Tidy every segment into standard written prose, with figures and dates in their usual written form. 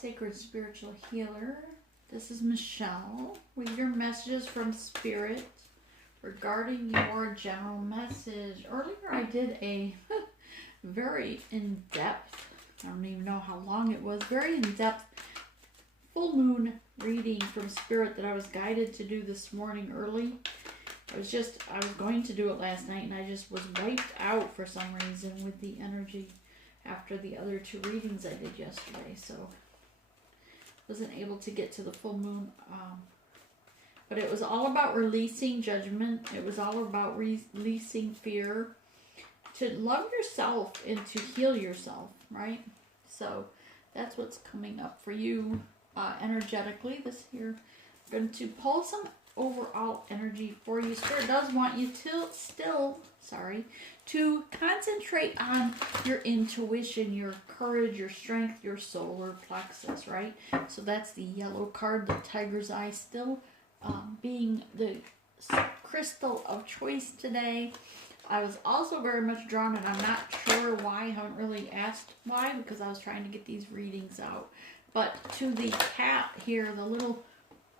Sacred Spiritual Healer. This is Michelle with your messages from Spirit regarding your general message. Earlier I did a very in-depth, I don't even know how long it was, very in-depth full moon reading from Spirit that I was guided to do this morning early. I was going to do it last night and I just was wiped out for some reason with the energy after the other two readings I did yesterday, so wasn't able to get to the full moon. But it was all about releasing judgment. It was all about releasing fear, to love yourself and to heal yourself, right? So that's what's coming up for you energetically this year. I'm going to pull some overall energy for you. Spirit does want you to concentrate on your intuition, your courage, your strength, your solar plexus, right? So that's the yellow card, the tiger's eye, still being the crystal of choice today. I was also very much drawn, and I'm not sure why, I haven't really asked why, because I was trying to get these readings out, but to the cat here, the little,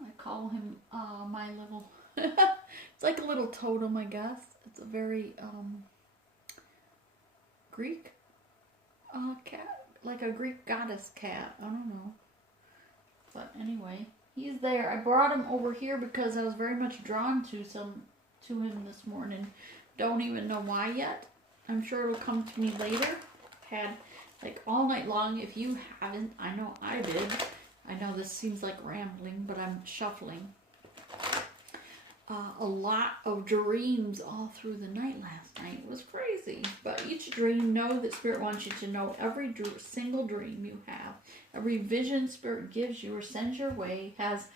I call him my little, it's like a little totem, I guess. It's a very Greek cat, like a Greek goddess cat. I don't know. But anyway, he's there. I brought him over here because I was very much drawn to him this morning. Don't even know why yet. I'm sure it'll come to me later. Had like all night long. If you haven't, I know I did. I know this seems like rambling, but I'm shuffling. A lot of dreams all through the night last night. It was crazy. But each dream, know that Spirit wants you to know every single dream you have. Every vision Spirit gives you or sends your way has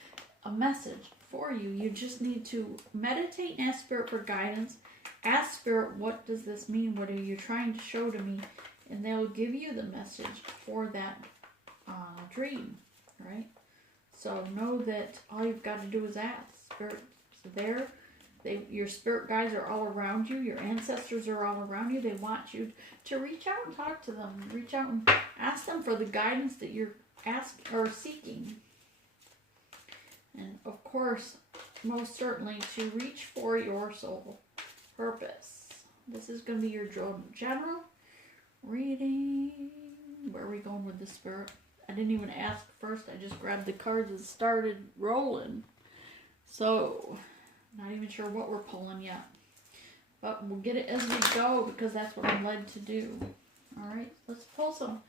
a message for you. You just need to meditate and ask Spirit for guidance. Ask Spirit, what does this mean? What are you trying to show to me? And they'll give you the message for that dream, right? So know that all you've got to do is ask. Spirit's there. Your spirit guides are all around you. Your ancestors are all around you. They want you to reach out and talk to them. Reach out and ask them for the guidance that you're seeking. And of course, most certainly, to reach for your soul purpose. This is going to be your general reading. Where are we going with the Spirit? I didn't even ask first. I just grabbed the cards and started rolling. So, not even sure what we're pulling yet. But we'll get it as we go because that's what I'm led to do. Alright, let's pull some.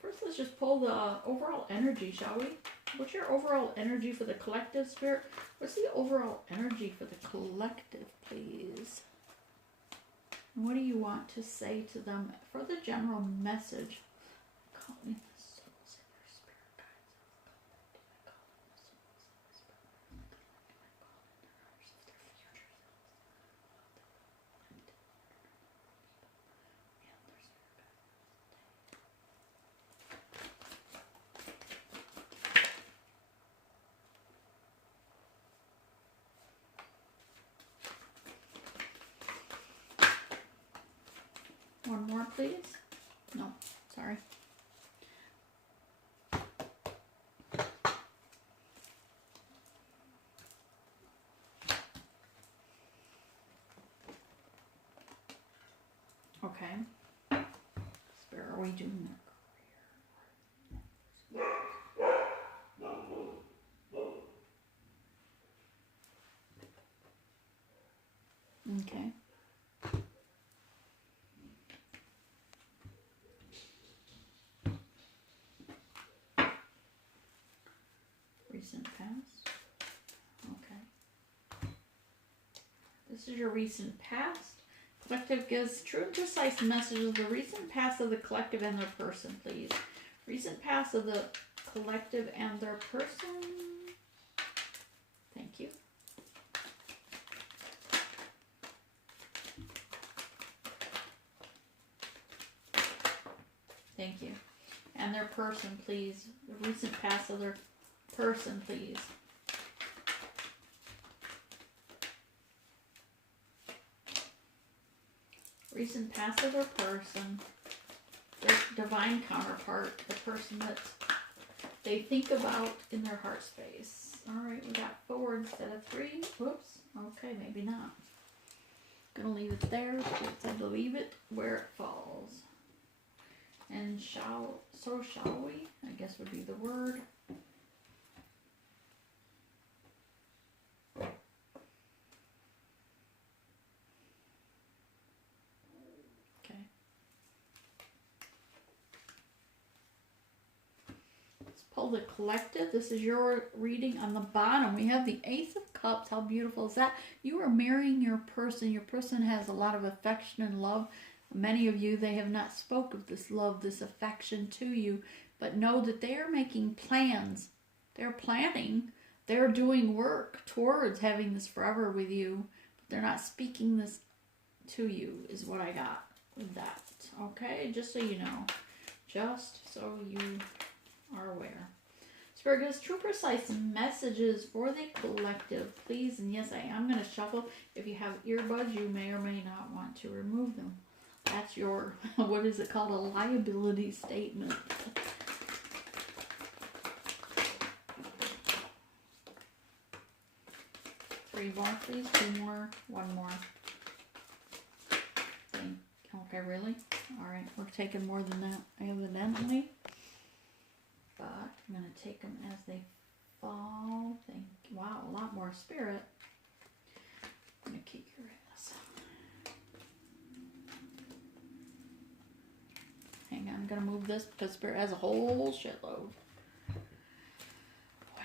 First, let's just pull the overall energy, shall we? What's your overall energy for the collective, Spirit? What's the overall energy for the collective, please? And what do you want to say to them for the general message? Call in the souls and your spirit guides. I call in the souls and your spirit guides. I call in the hearts of their future selves. And their spirit guides. One more, please. No, sorry. Okay. Spirit, are we doing that? Okay. Recent past. Okay. This is your recent past. Collective gives true and precise messages of the recent past of the collective and their person, please. Recent past of the collective and their person. Thank you. Thank you. And their person, please. The recent past of their person, please. Recent past of their person. their divine counterpart, the person that they think about in their heart space. All right, we got 4 instead of 3. Whoops. Okay, maybe not. Gonna leave it there. To leave it where it falls. And shall we? I guess would be the word. Okay. Let's pull the collective. This is your reading. On the bottom, we have the Ace of Cups. How beautiful is that? You are marrying your person. Your person has a lot of affection and love. Many of you, they have not spoke of this love, this affection to you, but know that they are making plans. They're planning. They're doing work towards having this forever with you, but they're not speaking this to you, is what I got with that. Okay, just so you know. Just so you are aware. Spirit gives true, precise messages for the collective, please. And yes, I am going to shuffle. If you have earbuds, you may or may not want to remove them. That's your, what is it called? A liability statement. Three more, please. 2 more. 1 more. Okay, really? All right, we're taking more than that, evidently. But I'm going to take them as they fall. Wow, a lot more spirit. I'm going to kick your ass. Hang on, I'm going to move this because Spirit has a whole shitload. Boy,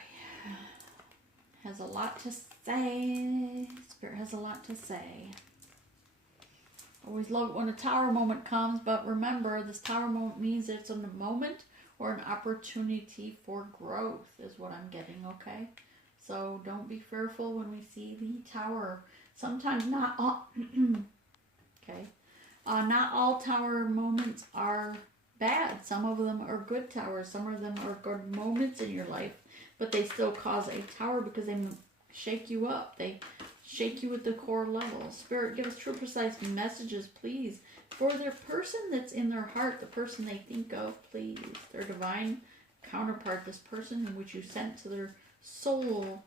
has a lot to say. Spirit has a lot to say. Always love it when a tower moment comes, but remember, this tower moment means it's a moment or an opportunity for growth is what I'm getting, okay? So don't be fearful when we see the tower. Sometimes not all, okay. Not all tower moments are bad. Some of them are good towers. Some of them are good moments in your life, but they still cause a tower because they shake you up. They shake you at the core level. Spirit, give us true, precise messages, please, for their person that's in their heart, the person they think of, please. Their divine counterpart, this person in which you sent to their soul.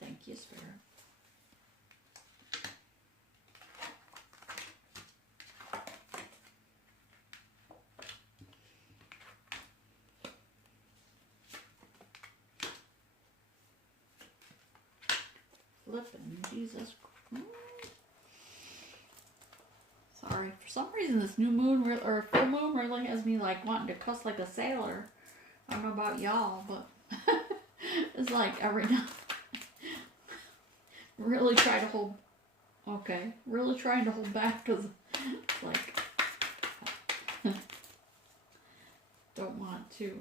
Thank you, Spirit. Flipping Jesus. Sorry, for some reason this new moon or full moon really has me like wanting to cuss like a sailor. I don't know about y'all, but it's like every now. Really try to hold. Okay, really trying to hold back because like don't want to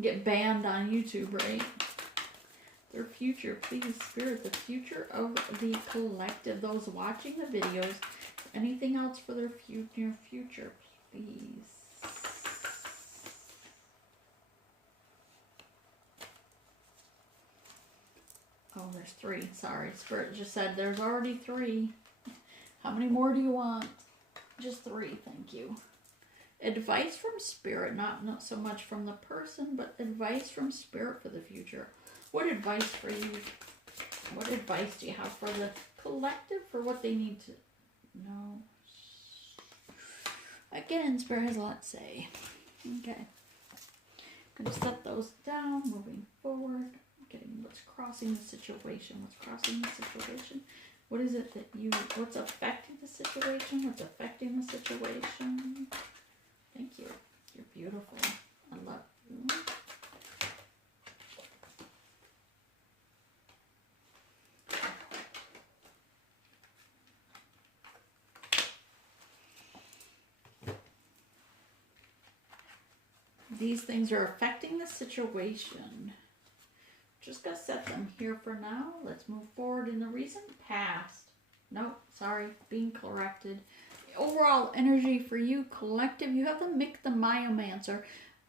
get banned on YouTube, right? Their future, please, Spirit, the future of the collective, those watching the videos, anything else for their future, please. Oh, there's 3. Sorry, Spirit just said there's already 3. How many more do you want? Just 3, thank you. Advice from Spirit, not so much from the person, but advice from Spirit for the future. What advice for you? What advice do you have for the collective for what they need to know? Again, Spirit has a lot to say. Okay. I'm going to set those down, moving forward. Getting what's crossing the situation. What's crossing the situation? What is it that what's affecting the situation? What's affecting the situation? Thank you. You're beautiful. I love you. These things are affecting the situation. Just gonna set them here for now. Let's move forward in the recent past. Nope, sorry, being corrected. overall energy for you, collective, you have the Myomancer.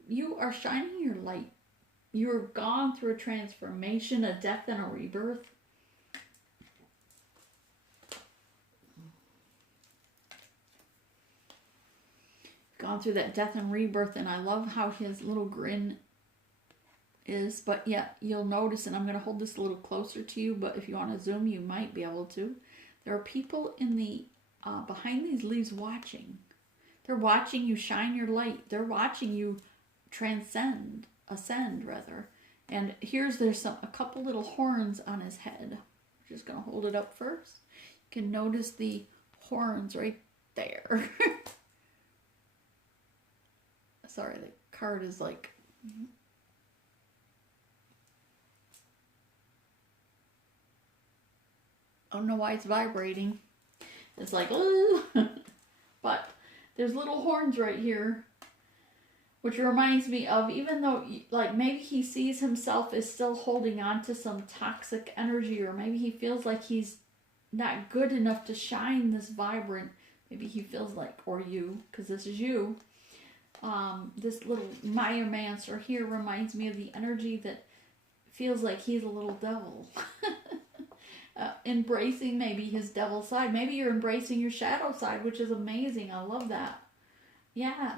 You are shining your light. You've gone through a transformation, a death and a rebirth. Gone through that death and rebirth, and I love how his little grin is. But yeah, you'll notice, and I'm going to hold this a little closer to you, but if you want to zoom, you might be able to. There are people in the behind these leaves watching. They're watching you shine your light. They're watching you ascend rather. And there's a couple little horns on his head. I'm just going to hold it up first. You can notice the horns right there. Sorry, the card is like... I don't know why it's vibrating. It's like, ooh. But there's little horns right here, which reminds me of, even though, like, maybe he sees himself as still holding on to some toxic energy, or maybe he feels like he's not good enough to shine this vibrant, maybe he feels like, or you, because this is you, this little Myomancer here reminds me of the energy that feels like he's a little devil. Embracing maybe his devil side. Maybe you're embracing your shadow side, which is amazing. I love that. Yeah,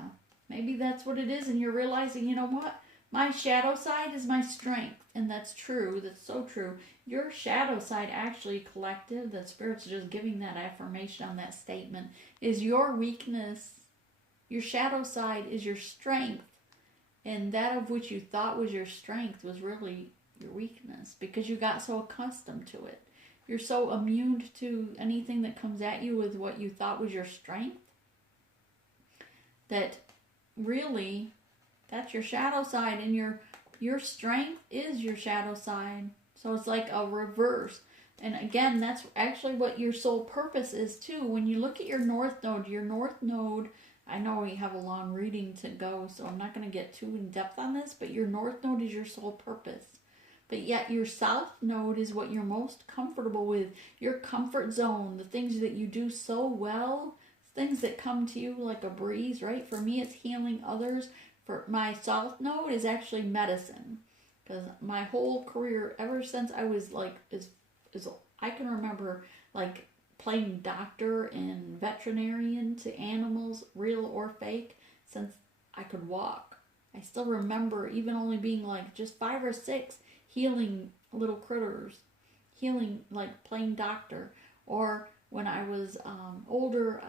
maybe that's what it is, and you're realizing, you know what? My shadow side is my strength, and that's true. That's so true. Your shadow side, actually, collective, the Spirit's just giving that affirmation on that statement, is your weakness. Your shadow side is your strength, and that of which you thought was your strength was really your weakness, because you got so accustomed to it. You're so immune to anything that comes at you with what you thought was your strength, that really, that's your shadow side, and your strength is your shadow side. So it's like a reverse. And again, that's actually what your soul purpose is too. When you look at your north node, I know we have a long reading to go, so I'm not going to get too in depth on this, but your north node is your soul purpose. But yet your south node is what you're most comfortable with, your comfort zone, the things that you do so well, things that come to you like a breeze, right? For me, it's healing others. For my south node is actually medicine, because my whole career, ever since I was like, I can remember like playing doctor and veterinarian to animals, real or fake, since I could walk. I still remember even only being like just 5 or 6, healing little critters, healing, like playing doctor. Or when I was older,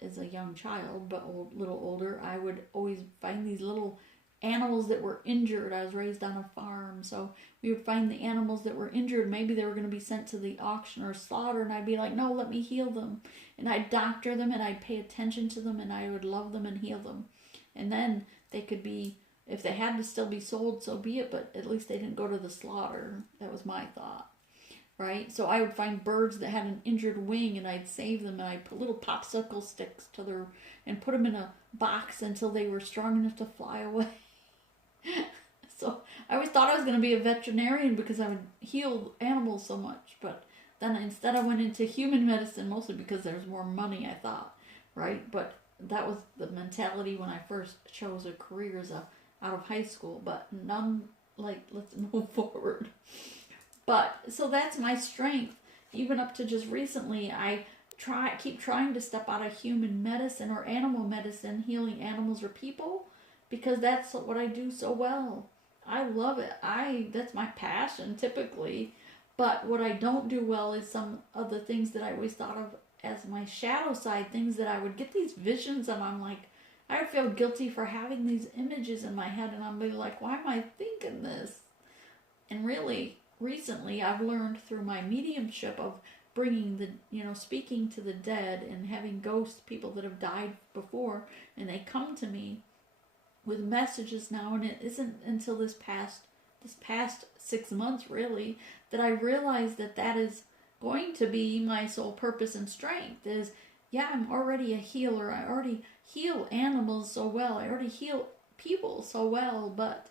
as a young child, but a little older, I would always find these little animals that were injured. I was raised on a farm, so we would find the animals that were injured. Maybe they were going to be sent to the auction or slaughter, and I'd be like, no, let me heal them. And I'd doctor them, and I'd pay attention to them, and I would love them and heal them. And then they could be, if they had to still be sold, so be it, but at least they didn't go to the slaughter. That was my thought, right? So I would find birds that had an injured wing, and I'd save them, and I'd put little popsicle sticks to their, and put them in a box until they were strong enough to fly away. So I always thought I was going to be a veterinarian because I would heal animals so much, but then instead I went into human medicine, mostly because there was more money, I thought, right? But that was the mentality when I first chose a career as out of high school, but none, like, let's move forward. But so that's my strength. Even up to just recently, I keep trying to step out of human medicine or animal medicine, healing animals or people, because that's what I do so well. I love it. That's my passion typically. But what I don't do well is some of the things that I always thought of as my shadow side, things that I would get these visions, and I'm like, I would feel guilty for having these images in my head, and I'm like, why am I thinking this? And really, recently, I've learned through my mediumship of bringing speaking to the dead and having ghosts, people that have died before, and they come to me with messages now, and it isn't until this past 6 months, really, that I realized that is going to be my sole purpose and strength is, yeah, I'm already a healer. I already heal animals so well. I already heal people so well, but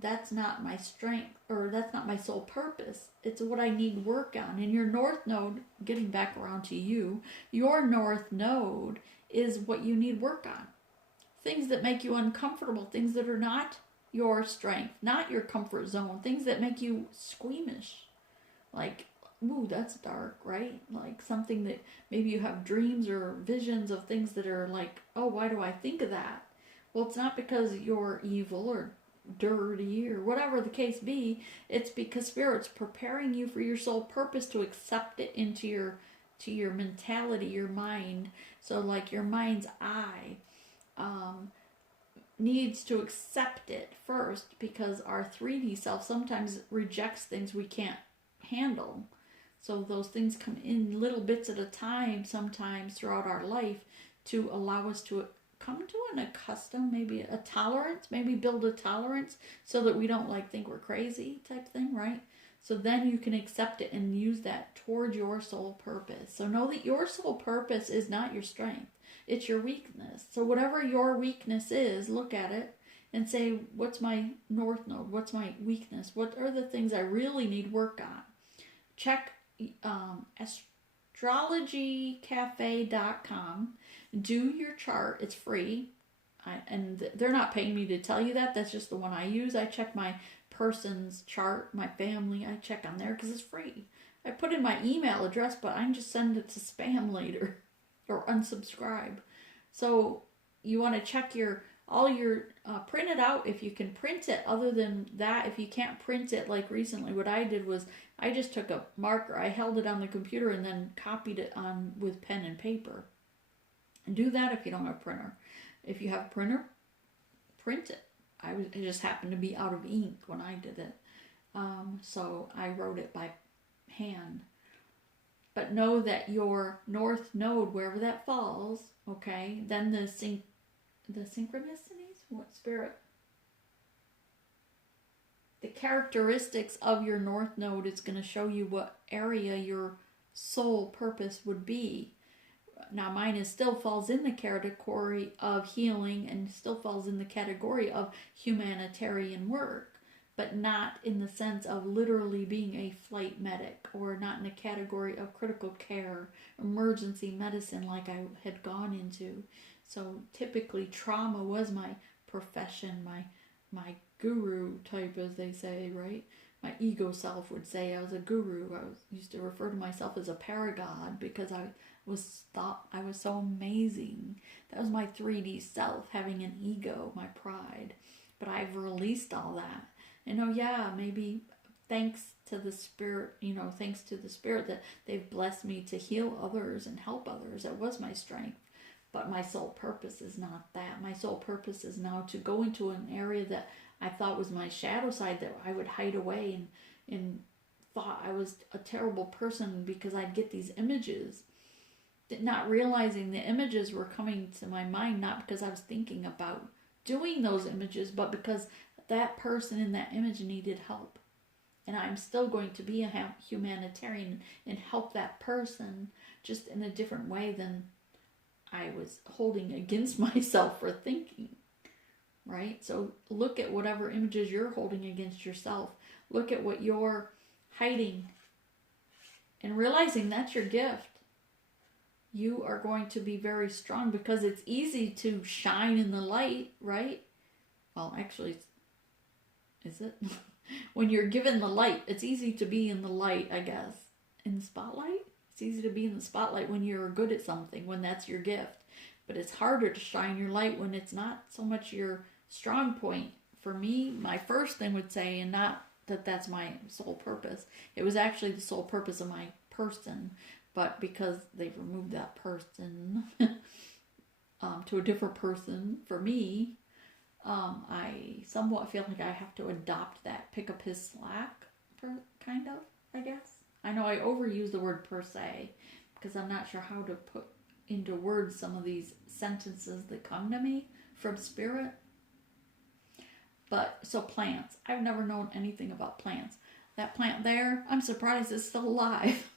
that's not my strength, or that's not my sole purpose. It's what I need work on. And your north node, getting back around to you, your north node is what you need work on. Things that make you uncomfortable, things that are not your strength, not your comfort zone, things that make you squeamish. Like, ooh, that's dark, right? Like something that maybe you have dreams or visions of things that are like, oh, why do I think of that? Well, it's not because you're evil or dirty or whatever the case be. It's because Spirit's preparing you for your soul purpose to accept it into your mentality, your mind. So like your mind's eye needs to accept it first, because our 3D self sometimes rejects things we can't handle. So those things come in little bits at a time sometimes throughout our life to allow us to come to an accustomed, maybe a tolerance, maybe build a tolerance so that we don't like think we're crazy type thing, right? So then you can accept it and use that toward your soul purpose. So know that your soul purpose is not your strength. It's your weakness. So whatever your weakness is, look at it and say, what's my north node? What's my weakness? What are the things I really need work on? Check astrologycafe.com. Do your chart. It's free. And they're not paying me to tell you that. That's just the one I use. I check my person's chart, my family. I check on there because it's free. I put in my email address, but I can just send it to spam later or unsubscribe. So you want to check all your print it out if you can print it. Other than that, if you can't print it, like recently what I did was I just took a marker, I held it on the computer and then copied it on with pen and paper. And do that if you don't have a printer. If you have a printer, print it. It just happened to be out of ink when I did it. So I wrote it by hand. But know that your north node, wherever that falls, okay, then the synchronicities, what spirit? The characteristics of your north node is going to show you what area your soul purpose would be. Now mine still falls in the category of healing and still falls in the category of humanitarian work, but not in the sense of literally being a flight medic, or not in a category of critical care, emergency medicine like I had gone into. So typically trauma was my profession, my guru type, as they say, right? My ego self would say I was a guru. I used to refer to myself as a paragod because I thought I was so amazing. That was my 3D self, having an ego, my pride. But I've released all that. And maybe thanks to the Spirit, thanks to the Spirit that they've blessed me to heal others and help others. That was my strength. But my soul purpose is not that. My soul purpose is now to go into an area that I thought was my shadow side, that I would hide away and thought I was a terrible person because I'd get these images. Not realizing the images were coming to my mind, not because I was thinking about doing those images, but because that person in that image needed help. And I'm still going to be a humanitarian and help that person, just in a different way than I was holding against myself for thinking, right? So look at whatever images you're holding against yourself. Look at what you're hiding and realizing that's your gift. You are going to be very strong because it's easy to shine in the light, right? Well, actually, is it? When you're given the light, it's easy to be in the light, I guess. In the spotlight? It's easy to be in the spotlight when you're good at something, when that's your gift. But it's harder to shine your light when it's not so much your strong point. For me, my first thing would say, and not that that's my sole purpose, it was actually the sole purpose of my person. But because they've removed that person to a different person, for me, I somewhat feel like I have to adopt that, pick up his slack, kind of, I guess. I know I overuse the word per se, because I'm not sure how to put into words some of these sentences that come to me from Spirit. But, so plants. I've never known anything about plants. That plant there, I'm surprised it's still alive.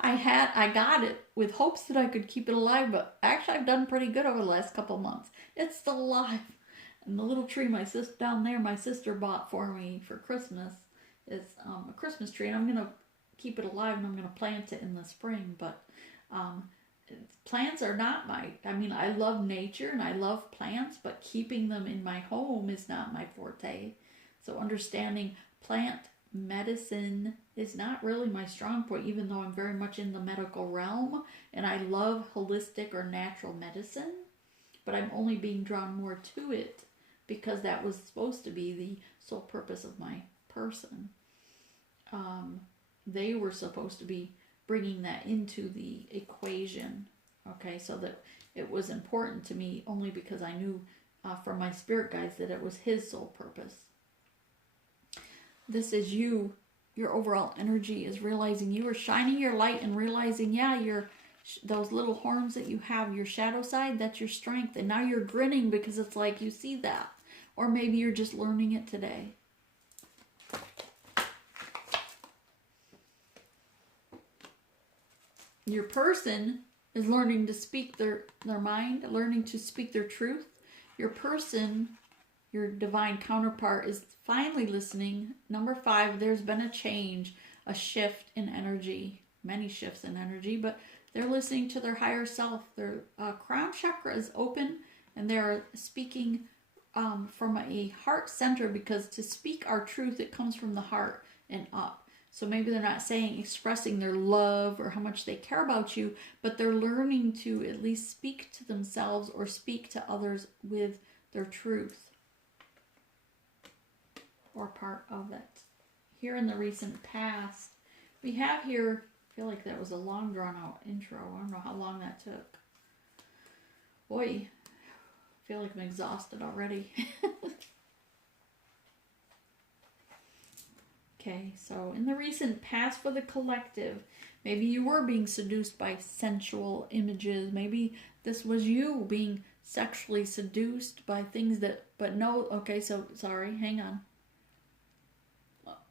I got it with hopes that I could keep it alive, but actually I've done pretty good over the last couple of months. It's still alive. And the little tree my sister down there, my sister bought for me for Christmas, is a Christmas tree, and I'm gonna keep it alive, and I'm gonna plant it in the spring. But plants are not I love nature and I love plants, but keeping them in my home is not my forte. So understanding plant medicine is not really my strong point, even though I'm very much in the medical realm and I love holistic or natural medicine, but I'm only being drawn more to it because that was supposed to be the sole purpose of my person. They were supposed to be bringing that into the equation, okay, so that it was important to me only because I knew from my spirit guides that it was his sole purpose. This is you. Your overall energy is realizing you are shining your light and realizing, yeah, those little horns that you have, your shadow side, that's your strength. And now you're grinning because it's like you see that. Or maybe you're just learning it today. Your person is learning to speak their mind, learning to speak their truth. Your person, your divine counterpart, is finally listening. Number 5, there's been a change, a shift in energy, many shifts in energy, but they're listening to their higher self. Their crown chakra is open and they're speaking from a heart center, because to speak our truth, it comes from the heart and up. So maybe they're not expressing their love or how much they care about you, but they're learning to at least speak to themselves or speak to others with their truth or part of it. Here in the recent past, we have here, I feel like that was a long drawn out intro. I don't know how long that took. Boy, I feel like I'm exhausted already. Okay, so in the recent past for the collective, maybe you were being seduced by sensual images. Maybe this was you being sexually seduced by things that, but no, okay, so sorry, hang on.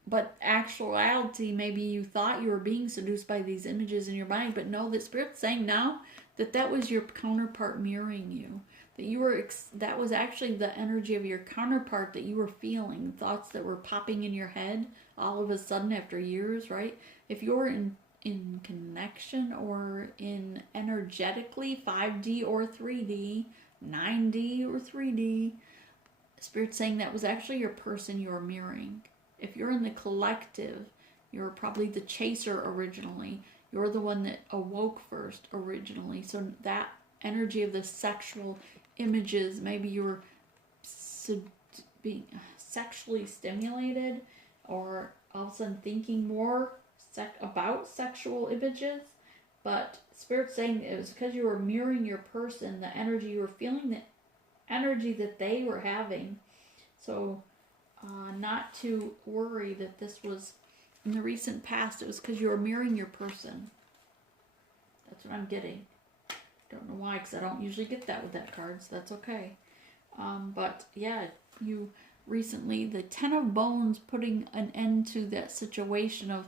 But actuality, maybe you thought you were being seduced by these images in your mind, but no, the Spirit's saying now that was your counterpart mirroring you. That you were, that was actually the energy of your counterpart that you were feeling, thoughts that were popping in your head all of a sudden after years, right? If you're in connection or in energetically 5D or 3D, 9D or 3D, Spirit's saying that was actually your person you were mirroring. If you're in the collective, you're probably the chaser originally. You're the one that awoke first originally. So that energy of the sexual images, maybe you were being sexually stimulated, or all of a sudden thinking more about sexual images. But Spirit's saying it was because you were mirroring your person, the energy you were feeling, the energy that they were having. So not to worry that this was in the recent past. It was because you were mirroring your person. That's what I'm getting. Don't know why, because I don't usually get that with that card, so that's okay. But yeah, you recently, the 10 of Bones, putting an end to that situation of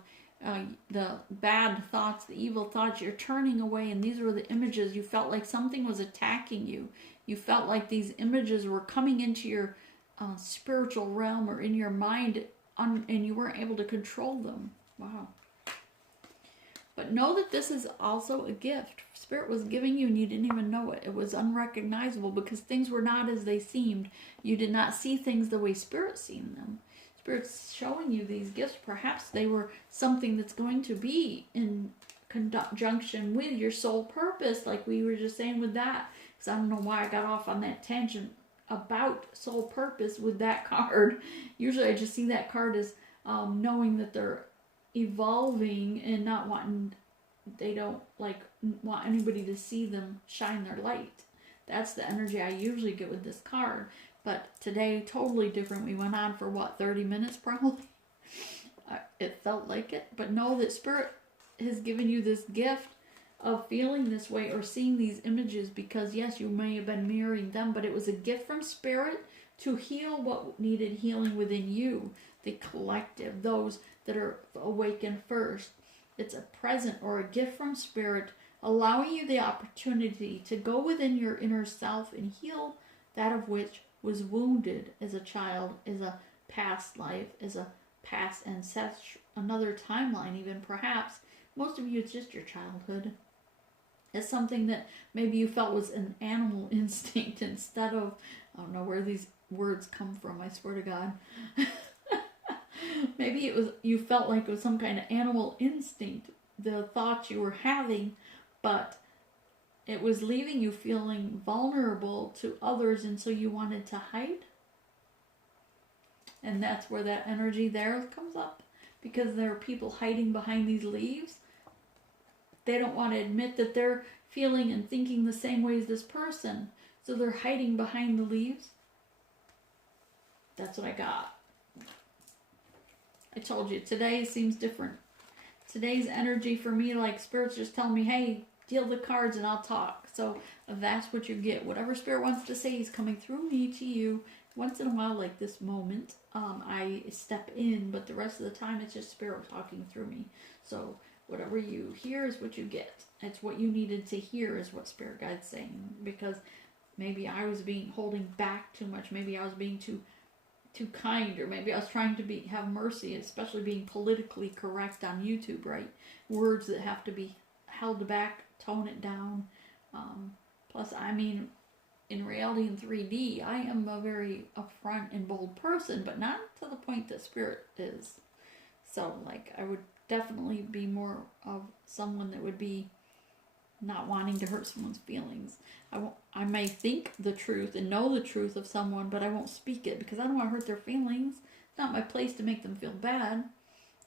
the bad thoughts, the evil thoughts. You're turning away, and these were the images. You felt like something was attacking you. You felt like these images were coming into your spiritual realm or in your mind, and you weren't able to control them. Wow. But know that this is also a gift. Spirit was giving you and you didn't even know it. It was unrecognizable because things were not as they seemed. You did not see things the way Spirit's seen them. Spirit's showing you these gifts. Perhaps they were something that's going to be in conjunction with your soul purpose, like we were just saying with that. Because I don't know why I got off on that tangent about soul purpose with that card. Usually I just see that card as knowing that they're evolving and not wanting, they don't want anybody to see them shine their light. That's the energy I usually get with this card. But today, totally different. We went on for 30 minutes probably? It felt like it. But know that Spirit has given you this gift of feeling this way or seeing these images, because yes, you may have been mirroring them, but it was a gift from Spirit to heal what needed healing within you, the collective, those that are awakened first. It's a present or a gift from Spirit, allowing you the opportunity to go within your inner self and heal that of which was wounded as a child, as a past life, as a past ancestral, another timeline even perhaps. Most of you, it's just your childhood. It's something that maybe you felt was an animal instinct instead of, I don't know where these words come from, I swear to God. Maybe it was, you felt like it was some kind of animal instinct, the thoughts you were having, but it was leaving you feeling vulnerable to others, and so you wanted to hide. And that's where that energy there comes up, because there are people hiding behind these leaves. They don't want to admit that they're feeling and thinking the same way as this person, so they're hiding behind the leaves. That's what I got. I told you, today seems different. Today's energy for me, like Spirit's just telling me, hey, deal the cards and I'll talk. So that's what you get. Whatever Spirit wants to say is coming through me to you. Once in a while, like this moment, I step in, but the rest of the time it's just Spirit talking through me. So whatever you hear is what you get. It's what you needed to hear is what Spirit Guide's saying. Because maybe I was holding back too much. Maybe I was being too kind, or maybe I was trying to have mercy, especially being politically correct on YouTube, right? Words that have to be held back, tone it down. Plus, I mean, in reality, in 3D, I am a very upfront and bold person, but not to the point that Spirit is. So, like, I would definitely be more of someone that would be not wanting to hurt someone's feelings. I may think the truth and know the truth of someone, but I won't speak it because I don't want to hurt their feelings. It's not my place to make them feel bad.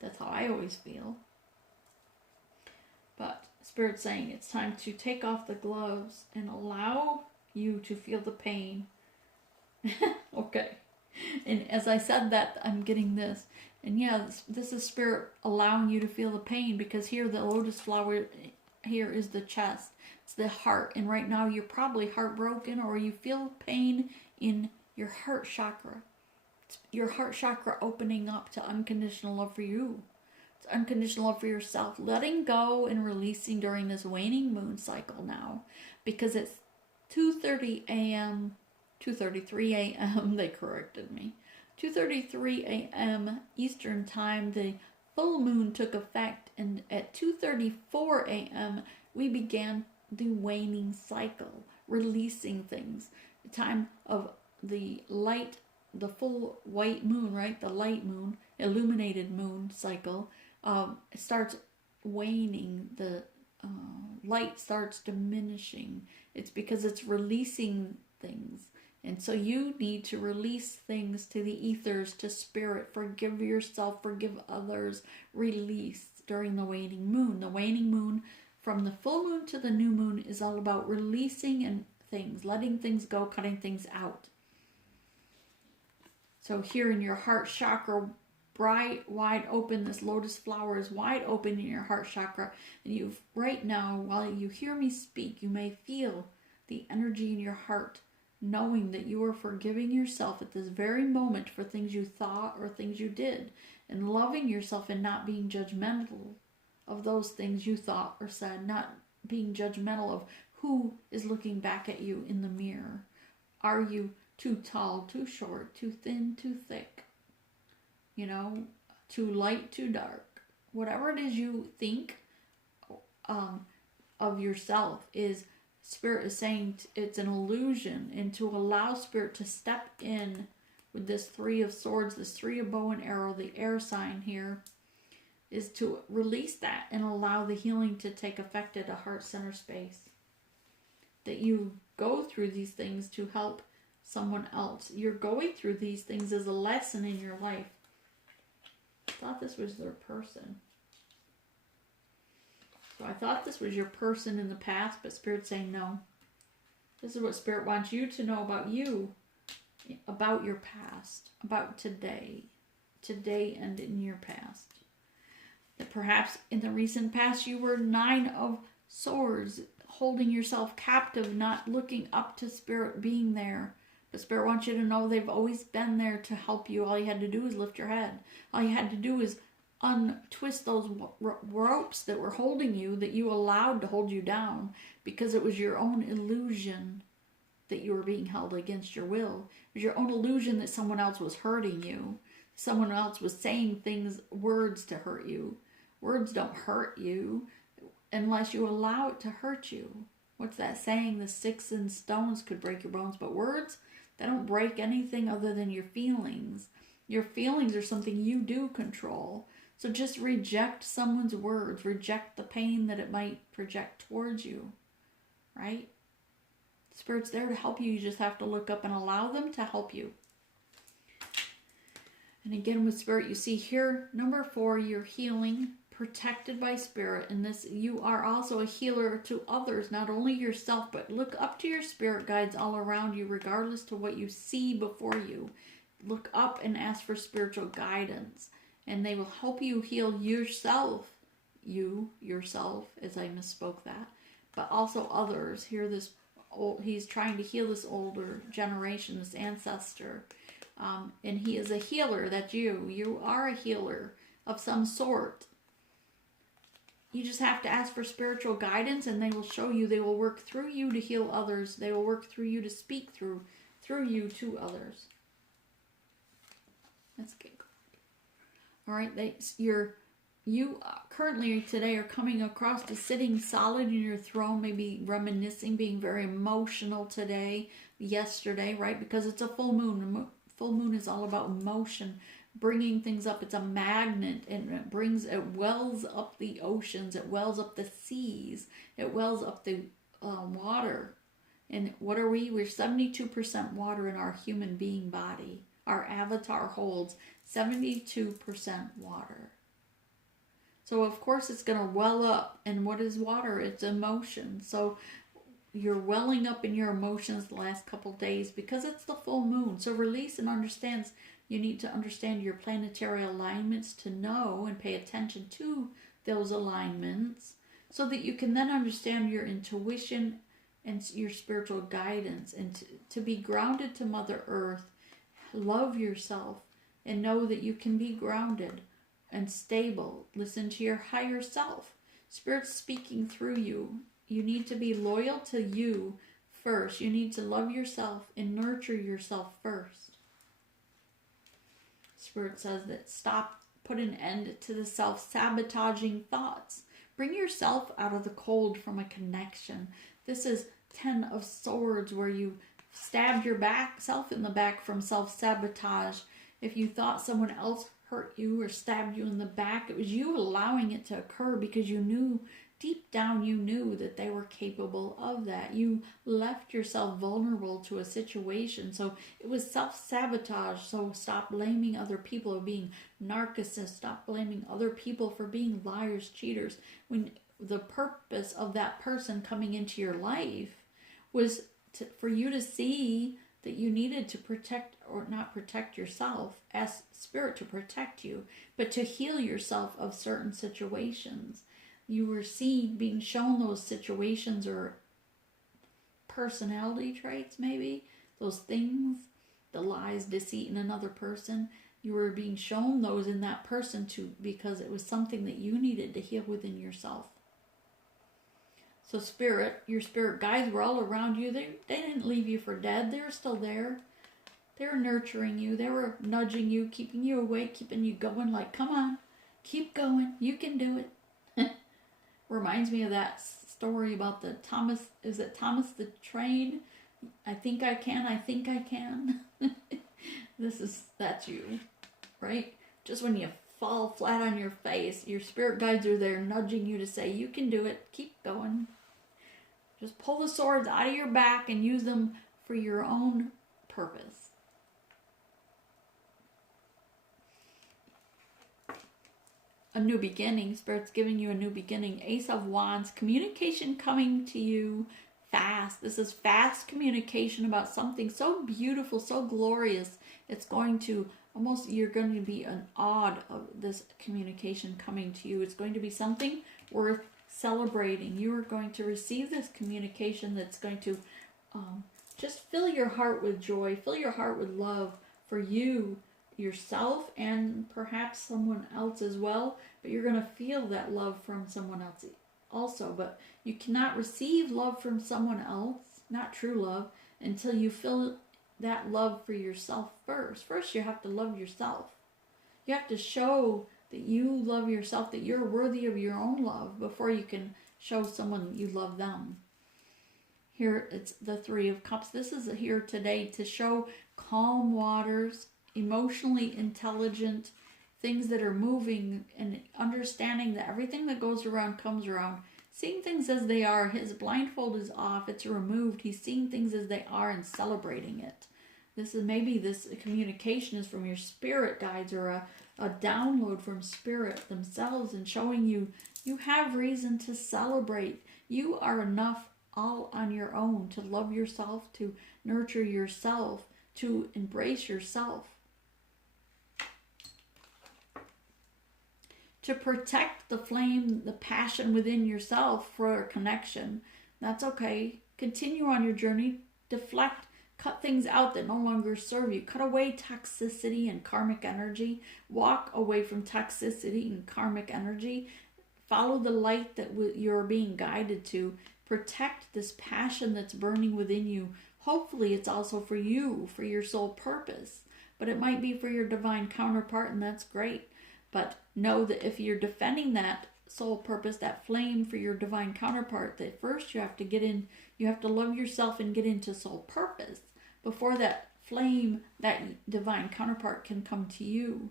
That's how I always feel. But Spirit's saying it's time to take off the gloves and allow you to feel the pain. Okay. And as I said that, I'm getting this. And yeah, this is Spirit allowing you to feel the pain, because here the lotus flower, here is the chest. It's the heart. And right now you're probably heartbroken, or you feel pain in your heart chakra. It's your heart chakra opening up to unconditional love for you. It's unconditional love for yourself. Letting go and releasing during this waning moon cycle now. Because it's 2:30 a.m., 2:33 a.m., they corrected me. 2:33 a.m. Eastern Time, the full moon took effect, and at 2:34 a.m. we began the waning cycle, releasing things. The time of the light, the full white moon, right? The light moon, illuminated moon cycle, starts waning. The light starts diminishing. It's because it's releasing things. And so you need to release things to the ethers, to Spirit. Forgive yourself, forgive others. Release during the waning moon. The waning moon, from the full moon to the new moon, is all about releasing and things, letting things go, cutting things out. So here in your heart chakra, bright, wide open, this lotus flower is wide open in your heart chakra. And you've, right now, while you hear me speak, you may feel the energy in your heart, knowing that you are forgiving yourself at this very moment for things you thought or things you did, and loving yourself and not being judgmental of those things you thought or said, not being judgmental of who is looking back at you in the mirror. Are you too tall, too short, too thin, too thick? You know, too light, too dark? Whatever it is you think of yourself is, Spirit is saying it's an illusion, and to allow Spirit to step in with this Three of Swords, this Three of Bow and Arrow, the air sign here, is to release that and allow the healing to take effect at a heart center space. That you go through these things to help someone else. You're going through these things as a lesson in your life. I thought this was their person. So I thought this was your person in the past, but Spirit's saying no. This is what Spirit wants you to know about you, about your past, about today and in your past. That perhaps in the recent past you were 9 of Swords, holding yourself captive, not looking up to Spirit being there. But Spirit wants you to know they've always been there to help you. All you had to do is lift your head. All you had to do is untwist those ropes that were holding you, that you allowed to hold you down, because it was your own illusion that you were being held against your will. It was your own illusion that someone else was hurting you. Someone else was saying things, words to hurt you. Words don't hurt you unless you allow it to hurt you. What's that saying? The sticks and stones could break your bones, but words, they don't break anything other than your feelings. Your feelings are something you do control. So just reject someone's words. Reject the pain that it might project towards you. Right? Spirit's there to help you. You just have to look up and allow them to help you. And again, with Spirit, you see here, number 4, you're healing, protected by Spirit. And this, you are also a healer to others, not only yourself, but look up to your Spirit guides all around you, regardless to what you see before you. Look up and ask for spiritual guidance, and they will help you heal yourself. Yourself, as I misspoke that, but also others. Here, he's trying to heal this older generation, this ancestor. And he is a healer. That's you. You are a healer of some sort. You just have to ask for spiritual guidance, and they will show you. They will work through you to heal others. They will work through you to speak through you to others. That's good. All right, you currently today are coming across to sitting solid in your throne, maybe reminiscing, being very emotional today, yesterday, right? Because it's a full moon. Full moon is all about emotion, bringing things up. It's a magnet, and it wells up the oceans, it wells up the seas, it wells up the water. And what are we? We're 72% water in our human being body. Our avatar holds 72% water. So of course it's going to well up. And what is water? It's emotion. So you're welling up in your emotions the last couple days because it's the full moon. So release and understand. You need to understand your planetary alignments to know and pay attention to those alignments so that you can then understand your intuition and your spiritual guidance, and to be grounded to Mother Earth. Love yourself and know that you can be grounded and stable. Listen to your higher self. Spirit's speaking through you. You need to be loyal to you first. You need to love yourself and nurture yourself first. Spirit says that put an end to the self-sabotaging thoughts. Bring yourself out of the cold from a connection. This is 10 of Swords, where you stabbed yourself in the back from self-sabotage. If you thought someone else hurt you or stabbed you in the back, it was you allowing it to occur because you knew, deep down you knew that they were capable of that. You left yourself vulnerable to a situation. So it was self-sabotage. So stop blaming other people for being narcissists. Stop blaming other people for being liars, cheaters. When the purpose of that person coming into your life was for you to see that you needed to protect, or not protect yourself, ask Spirit to protect you, but to heal yourself of certain situations. You were being shown those situations or personality traits, maybe, those things, the lies, deceit in another person. You were being shown those in that person because it was something that you needed to heal within yourself. So Spirit, your spirit guides were all around you. They didn't leave you for dead. They were still there. They were nurturing you. They were nudging you, keeping you awake, keeping you going, like, come on, keep going. You can do it. Reminds me of that story about the Thomas the Train? I think I can. That's you, right? Just when you fall flat on your face, your spirit guides are there nudging you to say, you can do it. Keep going. Just pull the swords out of your back and use them for your own purpose. A new beginning. Spirit's giving you a new beginning. Ace of Wands. Communication coming to you fast. This is fast communication about something so beautiful, so glorious. It's going to you're going to be in awe of this communication coming to you. It's going to be something worth celebrating. You are going to receive this communication that's going to just fill your heart with joy, fill your heart with love for you, yourself, and perhaps someone else as well. But you're going to feel that love from someone else also. But you cannot receive love from someone else, not true love, until you feel that love for yourself first. First, you have to love yourself. You have to show that you love yourself, that you're worthy of your own love before you can show someone you love them. Here, it's the Three of Cups. This is here today to show calm waters, emotionally intelligent, things that are moving, and understanding that everything that goes around comes around. Seeing things as they are. His blindfold is off. It's removed. He's seeing things as they are and celebrating it. This is maybe this communication is from your spirit guides or a download from spirit themselves and showing you have reason to celebrate. You are enough all on your own to love yourself, to nurture yourself, to embrace yourself. To protect the flame, the passion within yourself for a connection. That's okay. Continue on your journey. Deflect. Cut things out that no longer serve you. Cut away toxicity and karmic energy. Walk away from toxicity and karmic energy. Follow the light that you're being guided to. Protect this passion that's burning within you. Hopefully it's also for you, for your soul purpose. But it might be for your divine counterpart, and that's great. But know that if you're defending that soul purpose, that flame for your divine counterpart, that first you have to love yourself and get into soul purpose before that flame, that divine counterpart can come to you.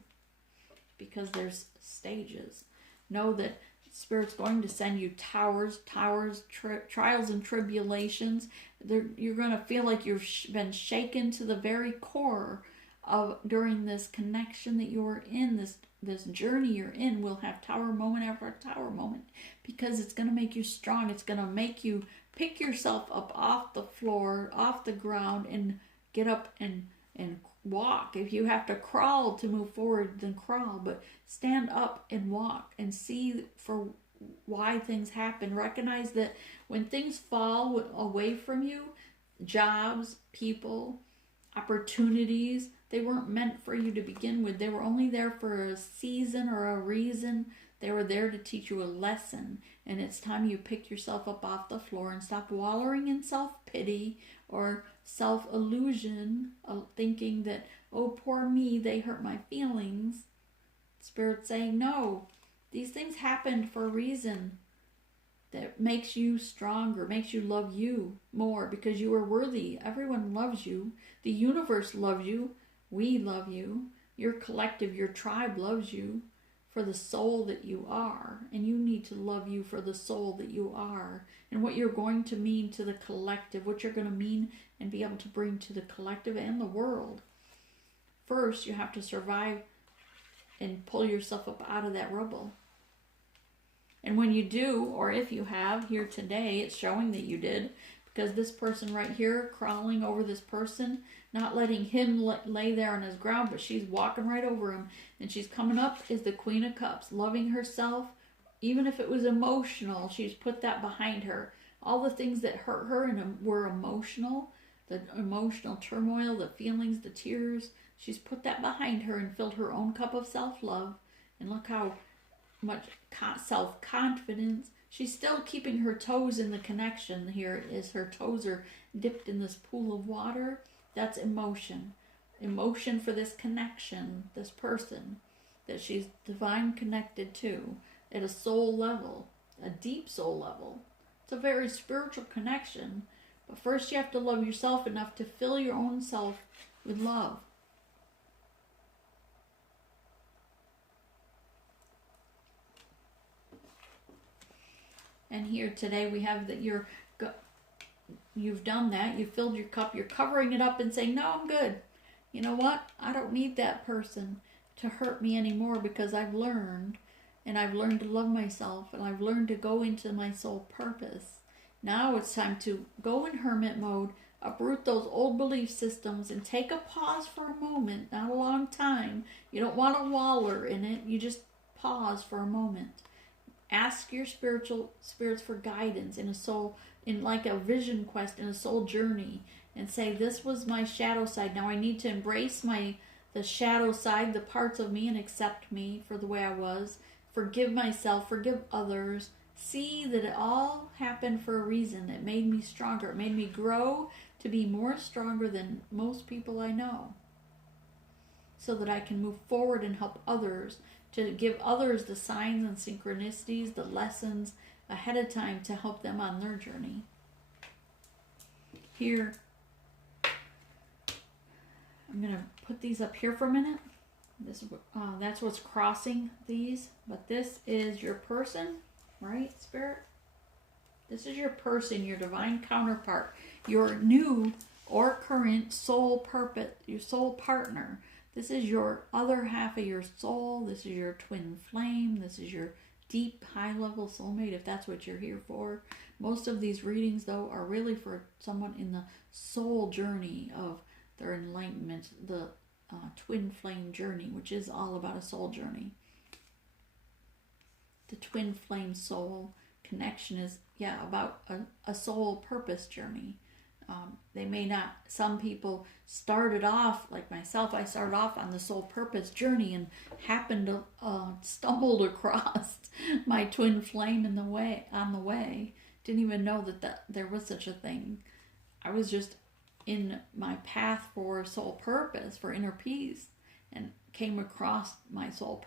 Because there's stages. Know that Spirit's going to send you trials and tribulations. You're going to feel like you've been shaken to the very core of during this connection that you're in, this journey you're in. Will have tower moment after tower moment, because it's going to make you strong. It's going to make you pick yourself up off the floor, off the ground, and get up and walk. If you have to crawl to move forward, then crawl, but stand up and walk and see for why things happen. Recognize that when things fall away from you, jobs, people, opportunities, they weren't meant for you to begin with. They were only there for a season or a reason. They were there to teach you a lesson. And it's time you pick yourself up off the floor and stop wallowing in self-pity or self-illusion, thinking that, oh, poor me, they hurt my feelings. Spirit's saying, no, these things happened for a reason that makes you stronger, makes you love you more, because you are worthy. Everyone loves you. The universe loves you. We love you. Your collective, your tribe loves you for the soul that you are. And you need to love you for the soul that you are. And what you're going to mean to the collective, what you're going to mean and be able to bring to the collective and the world. First, you have to survive and pull yourself up out of that rubble. And when you do, or if you have here today, it's showing that you did, because this person right here, crawling over this person, not letting him lay there on his ground, but she's walking right over him, and she's coming up, is the Queen of Cups, loving herself. Even if it was emotional, she's put that behind her. All the things that hurt her and were emotional, the emotional turmoil, the feelings, the tears, she's put that behind her and filled her own cup of self-love. And look how much self-confidence. She's still keeping her toes in the connection. Here is her toes are dipped in this pool of water. That's emotion. Emotion for this connection, this person that she's divine connected to at a soul level, a deep soul level. It's a very spiritual connection. But first you have to love yourself enough to fill your own self with love. And here today we have that you've done that. You filled your cup. You're covering it up and saying, no, I'm good. You know what? I don't need that person to hurt me anymore, because I've learned. And I've learned to love myself. And I've learned to go into my soul purpose. Now it's time to go in hermit mode. Uproot those old belief systems and take a pause for a moment. Not a long time. You don't want to waller in it. You just pause for a moment. Ask your spirits for guidance in a soul, in like a vision quest, in a soul journey, and say, this was my shadow side. Now I need to embrace the shadow side, the parts of me, and accept me for the way I was. Forgive myself, forgive others, See that it all happened for a reason. It made me stronger. It made me grow to be more stronger than most people I know, so that I can move forward and help others, to give others the signs and synchronicities, the lessons ahead of time to help them on their journey. Here, I'm going to put these up here for a minute. That's what's crossing these, but this is your person, right, Spirit? This is your person, your divine counterpart, your new or current soul purpose, your soul partner. This is your other half of your soul. This is your twin flame. This is your deep, high-level soulmate, if that's what you're here for. Most of these readings, though, are really for someone in the soul journey of their enlightenment, the twin flame journey, which is all about a soul journey. The twin flame soul connection is, about a soul purpose journey. They may not, some people started off, like myself, I started off on the soul purpose journey and happened to stumbled across my twin flame on the way. Didn't even know that there was such a thing. I was just in my path for soul purpose, for inner peace, and came across my soul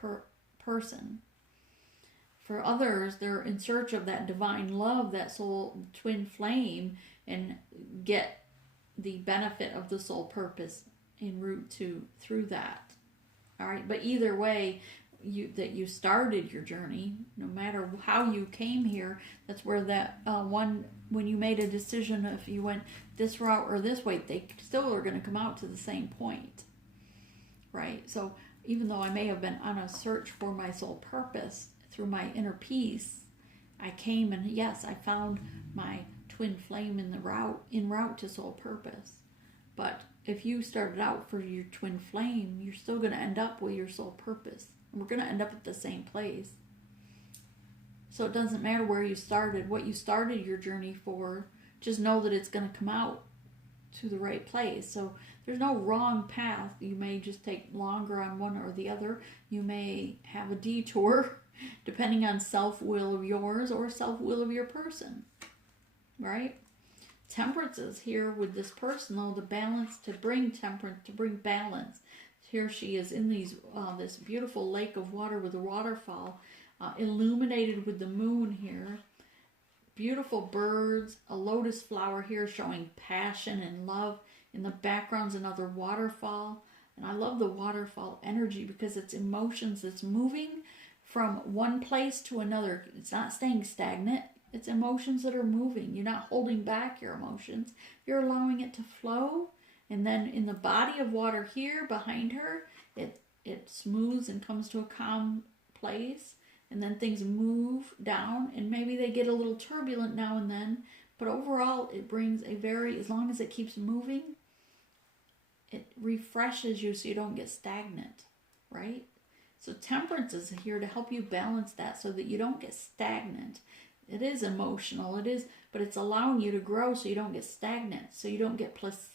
person. For others, they're in search of that divine love, that soul twin flame, and get the benefit of the soul purpose en route through that. All right, but either way, you started your journey, no matter how you came here. That's where that when you made a decision, if you went this route or this way, they still are going to come out to the same point, right? So even though I may have been on a search for my soul purpose through my inner peace, I came and yes, I found my twin flame en route to soul purpose. But if you started out for your twin flame, you're still going to end up with your soul purpose. And we're going to end up at the same place. So it doesn't matter where you started, what you started your journey for, just know that it's going to come out to the right place. So there's no wrong path. You may just take longer on one or the other. You may have a detour depending on self-will of yours or self-will of your person. Right? Temperance is here with this person, though, the balance, to bring temperance, to bring balance. Here she is in this beautiful lake of water with a waterfall, illuminated with the moon here. Beautiful birds, a lotus flower here showing passion and love. In the background's another waterfall. And I love the waterfall energy because it's emotions that's moving from one place to another. It's not staying stagnant. It's emotions that are moving. You're not holding back your emotions. You're allowing it to flow. And then in the body of water here behind her, it smooths and comes to a calm place. And then things move down. And maybe they get a little turbulent now and then. But overall, it brings as long as it keeps moving, it refreshes you so you don't get stagnant. Right? So temperance is here to help you balance that so that you don't get stagnant. It is emotional, but it's allowing you to grow so you don't get stagnant, so you don't get placent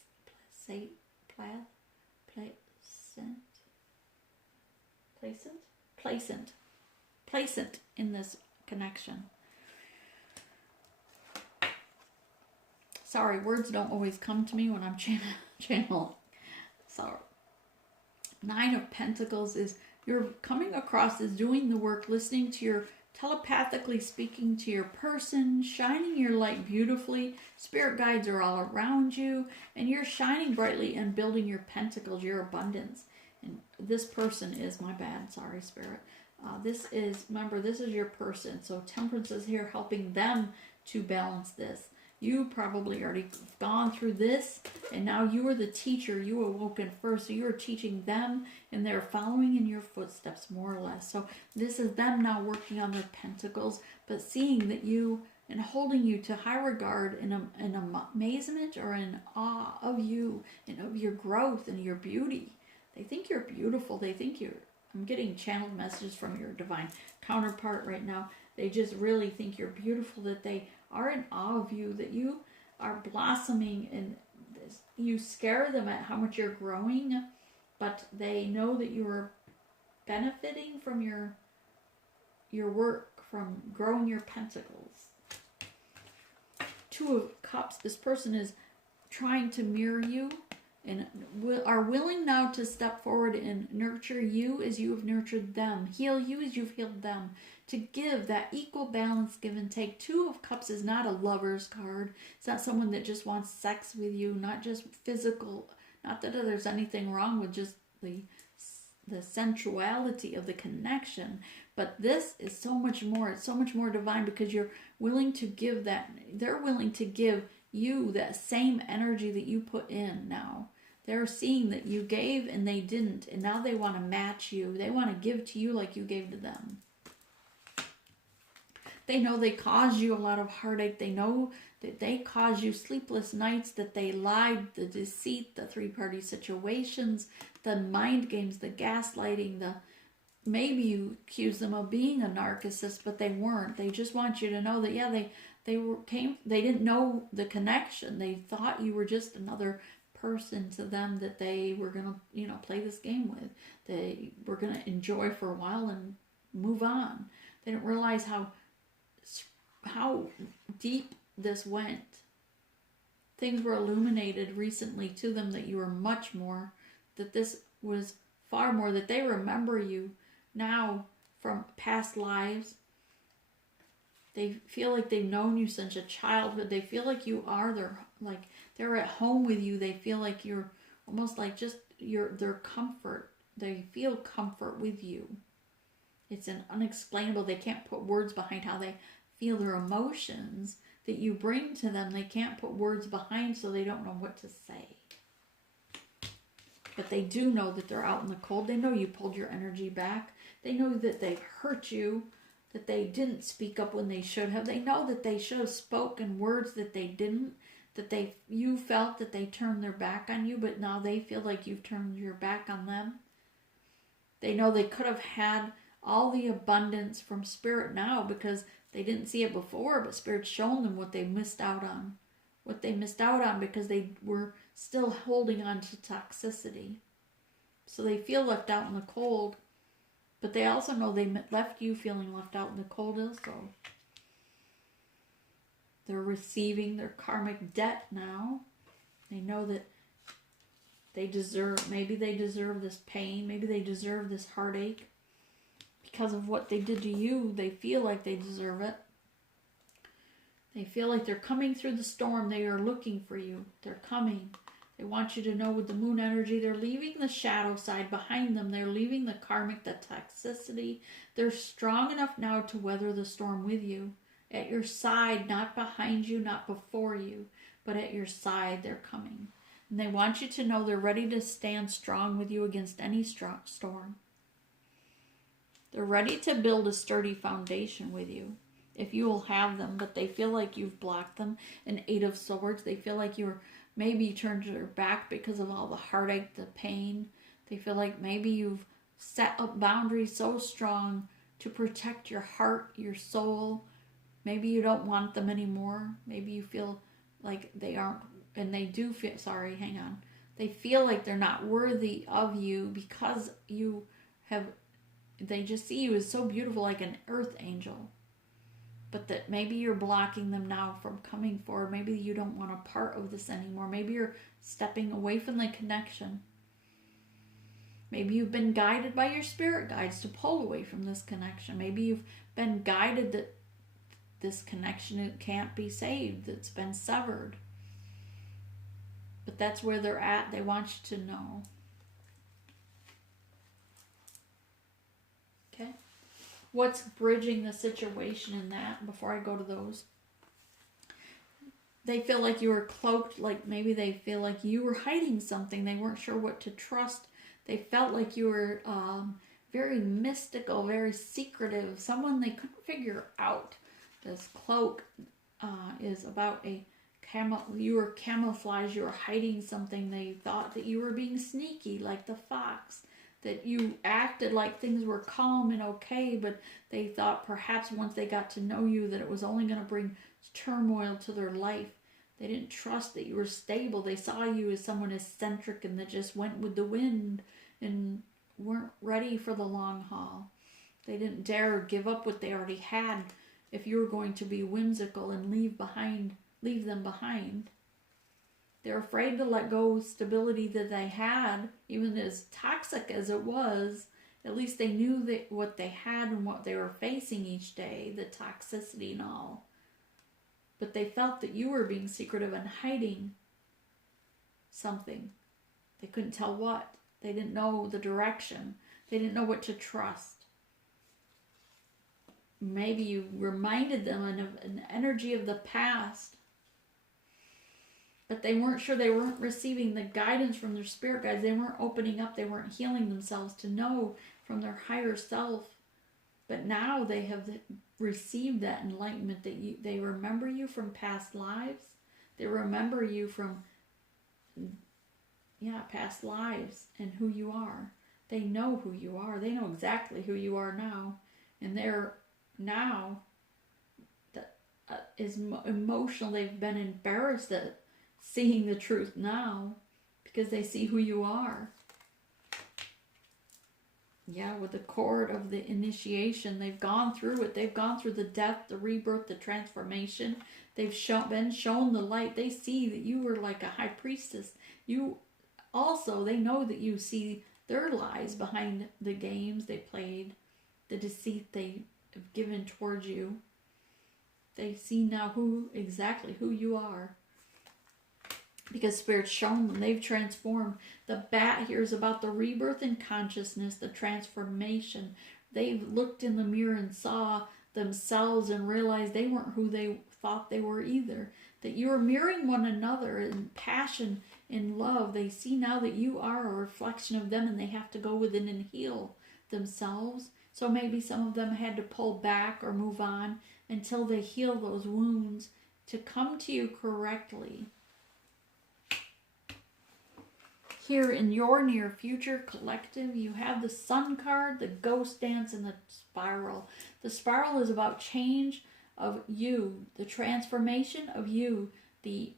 in this connection. Sorry, words don't always come to me when I'm channeling. So, 9 of Pentacles is you're coming across as doing the work, listening to your telepathically speaking to your person, shining your light beautifully. Spirit guides are all around you, and you're shining brightly and building your pentacles, your abundance. And this person is, my bad, sorry, Spirit. This is your person. So Temperance is here helping them to balance this. You probably already gone through this, and now you are the teacher. You awoken first, so you are teaching them, and they're following in your footsteps, more or less. So this is them now working on their pentacles, but seeing that you and holding you to high regard in amazement or in awe of you and of your growth and your beauty. They think you're beautiful. They think I'm getting channeled messages from your divine counterpart right now. They just really think you're beautiful, that they are in awe of you, that you are blossoming, and you scare them at how much you're growing, but they know that you are benefiting from your work, from growing your pentacles. Two of Cups, this person is trying to mirror you and are willing now to step forward and nurture you as you have nurtured them, heal you as you've healed them, to give that equal balance, give and take. Two of Cups is not a lover's card. It's not someone that just wants sex with you, not just physical, not that there's anything wrong with just the sensuality of the connection, but this is so much more. It's so much more divine because you're willing to give that. They're willing to give you that same energy that you put in now. They're seeing that you gave and they didn't, and now they want to match you. They want to give to you like you gave to them. They know they caused you a lot of heartache. They know that they caused you sleepless nights, that they lied, the deceit, the three-party situations, the mind games, the gaslighting, maybe you accuse them of being a narcissist, but they weren't. They just want you to know that, yeah, they didn't know the connection. They thought you were just another person to them that they were going to, play this game with. They were going to enjoy for a while and move on. They didn't realize how deep this went. Things were illuminated recently to them that you were much more, that this was far more, that they remember you now from past lives. They feel like they've known you since a childhood. They feel like you are they're at home with you. They feel like you're almost like just their comfort. They feel comfort with you. It's an unexplainable. They can't put words behind how they feel their emotions that you bring to them. They can't put words behind, so they don't know what to say. But they do know that they're out in the cold. They know you pulled your energy back. They know that they've hurt you, that they didn't speak up when they should have. They know that they should have spoken words that they didn't, that you felt that they turned their back on you, but now they feel like you've turned your back on them. They know they could have had all the abundance from Spirit now because they didn't see it before, but Spirit's shown them what they missed out on. What they missed out on because they were still holding on to toxicity. So they feel left out in the cold, but they also know they left you feeling left out in the cold also. They're receiving their karmic debt now. They know that maybe they deserve this pain, maybe they deserve this heartache. Because of what they did to you, they feel like they deserve it. They feel like they're coming through the storm. They are looking for you. They're coming. They want you to know with the moon energy, they're leaving the shadow side behind them. They're leaving the karmic, the toxicity. They're strong enough now to weather the storm with you. At your side, not behind you, not before you, but at your side, they're coming. And they want you to know they're ready to stand strong with you against any storm. They're ready to build a sturdy foundation with you, if you will have them, but they feel like you've blocked them. An Eight of Swords, they feel like maybe you turned your back because of all the heartache, the pain. They feel like maybe you've set up boundaries so strong to protect your heart, your soul. Maybe you don't want them anymore. Maybe you feel like they aren't, and they do feel, they feel like they're not worthy of you because they just see you as so beautiful, like an earth angel. But that maybe you're blocking them now from coming forward. Maybe you don't want a part of this anymore. Maybe you're stepping away from the connection. Maybe you've been guided by your spirit guides to pull away from this connection. Maybe you've been guided that this connection, it can't be saved. It's been severed. But that's where they're at. They want you to know. Okay? What's bridging the situation in that before I go to those? They feel like you were cloaked, like maybe they feel like you were hiding something. They weren't sure what to trust. They felt like you were very mystical, very secretive, someone they couldn't figure out. This cloak is about you were camouflaged, you were hiding something. They thought that you were being sneaky, like the fox. That you acted like things were calm and okay, but they thought perhaps once they got to know you that it was only going to bring turmoil to their life. They didn't trust that you were stable. They saw you as someone eccentric and that just went with the wind and weren't ready for the long haul. They didn't dare give up what they already had if you were going to be whimsical and leave them behind. They're afraid to let go of stability that they had, even as toxic as it was. At least they knew that what they had and what they were facing each day, the toxicity and all. But they felt that you were being secretive and hiding something. They couldn't tell what. They didn't know the direction. They didn't know what to trust. Maybe you reminded them of an energy of the past, but they weren't sure. They weren't receiving the guidance from their spirit guides. They weren't opening up. They weren't healing themselves to know from their higher self. But now they have received that enlightenment that they remember you from past lives. They remember you from past lives and who you are. They know who you are. They know exactly who you are now. And they're now is emotional. They've been embarrassed at seeing the truth now because they see who you are. Yeah, with the cord of the initiation, they've gone through it. They've gone through the death, the rebirth, the transformation. They've been shown the light. They see that you were like a high priestess. They know that you see their lies behind the games they played, the deceit they have given towards you. They see now exactly who you are. Because Spirit's shown them, they've transformed. The bat here is about the rebirth in consciousness, the transformation. They've looked in the mirror and saw themselves and realized they weren't who they thought they were either. That you are mirroring one another in passion, in love. They see now that you are a reflection of them, and they have to go within and heal themselves. So maybe some of them had to pull back or move on until they heal those wounds to come to you correctly. Here in your near future collective, you have the Sun card, the Ghost Dance, and the Spiral. The Spiral is about change of you, the transformation of you, the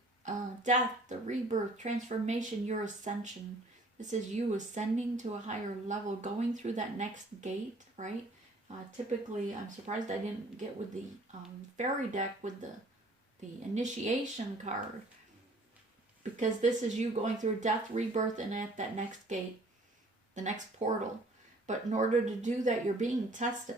death, the rebirth, transformation, your ascension. This is you ascending to a higher level, going through that next gate, right? Typically, I'm surprised I didn't get with the fairy deck with the initiation card. Because this is you going through death, rebirth, and at that next gate, the next portal. But in order to do that, you're being tested.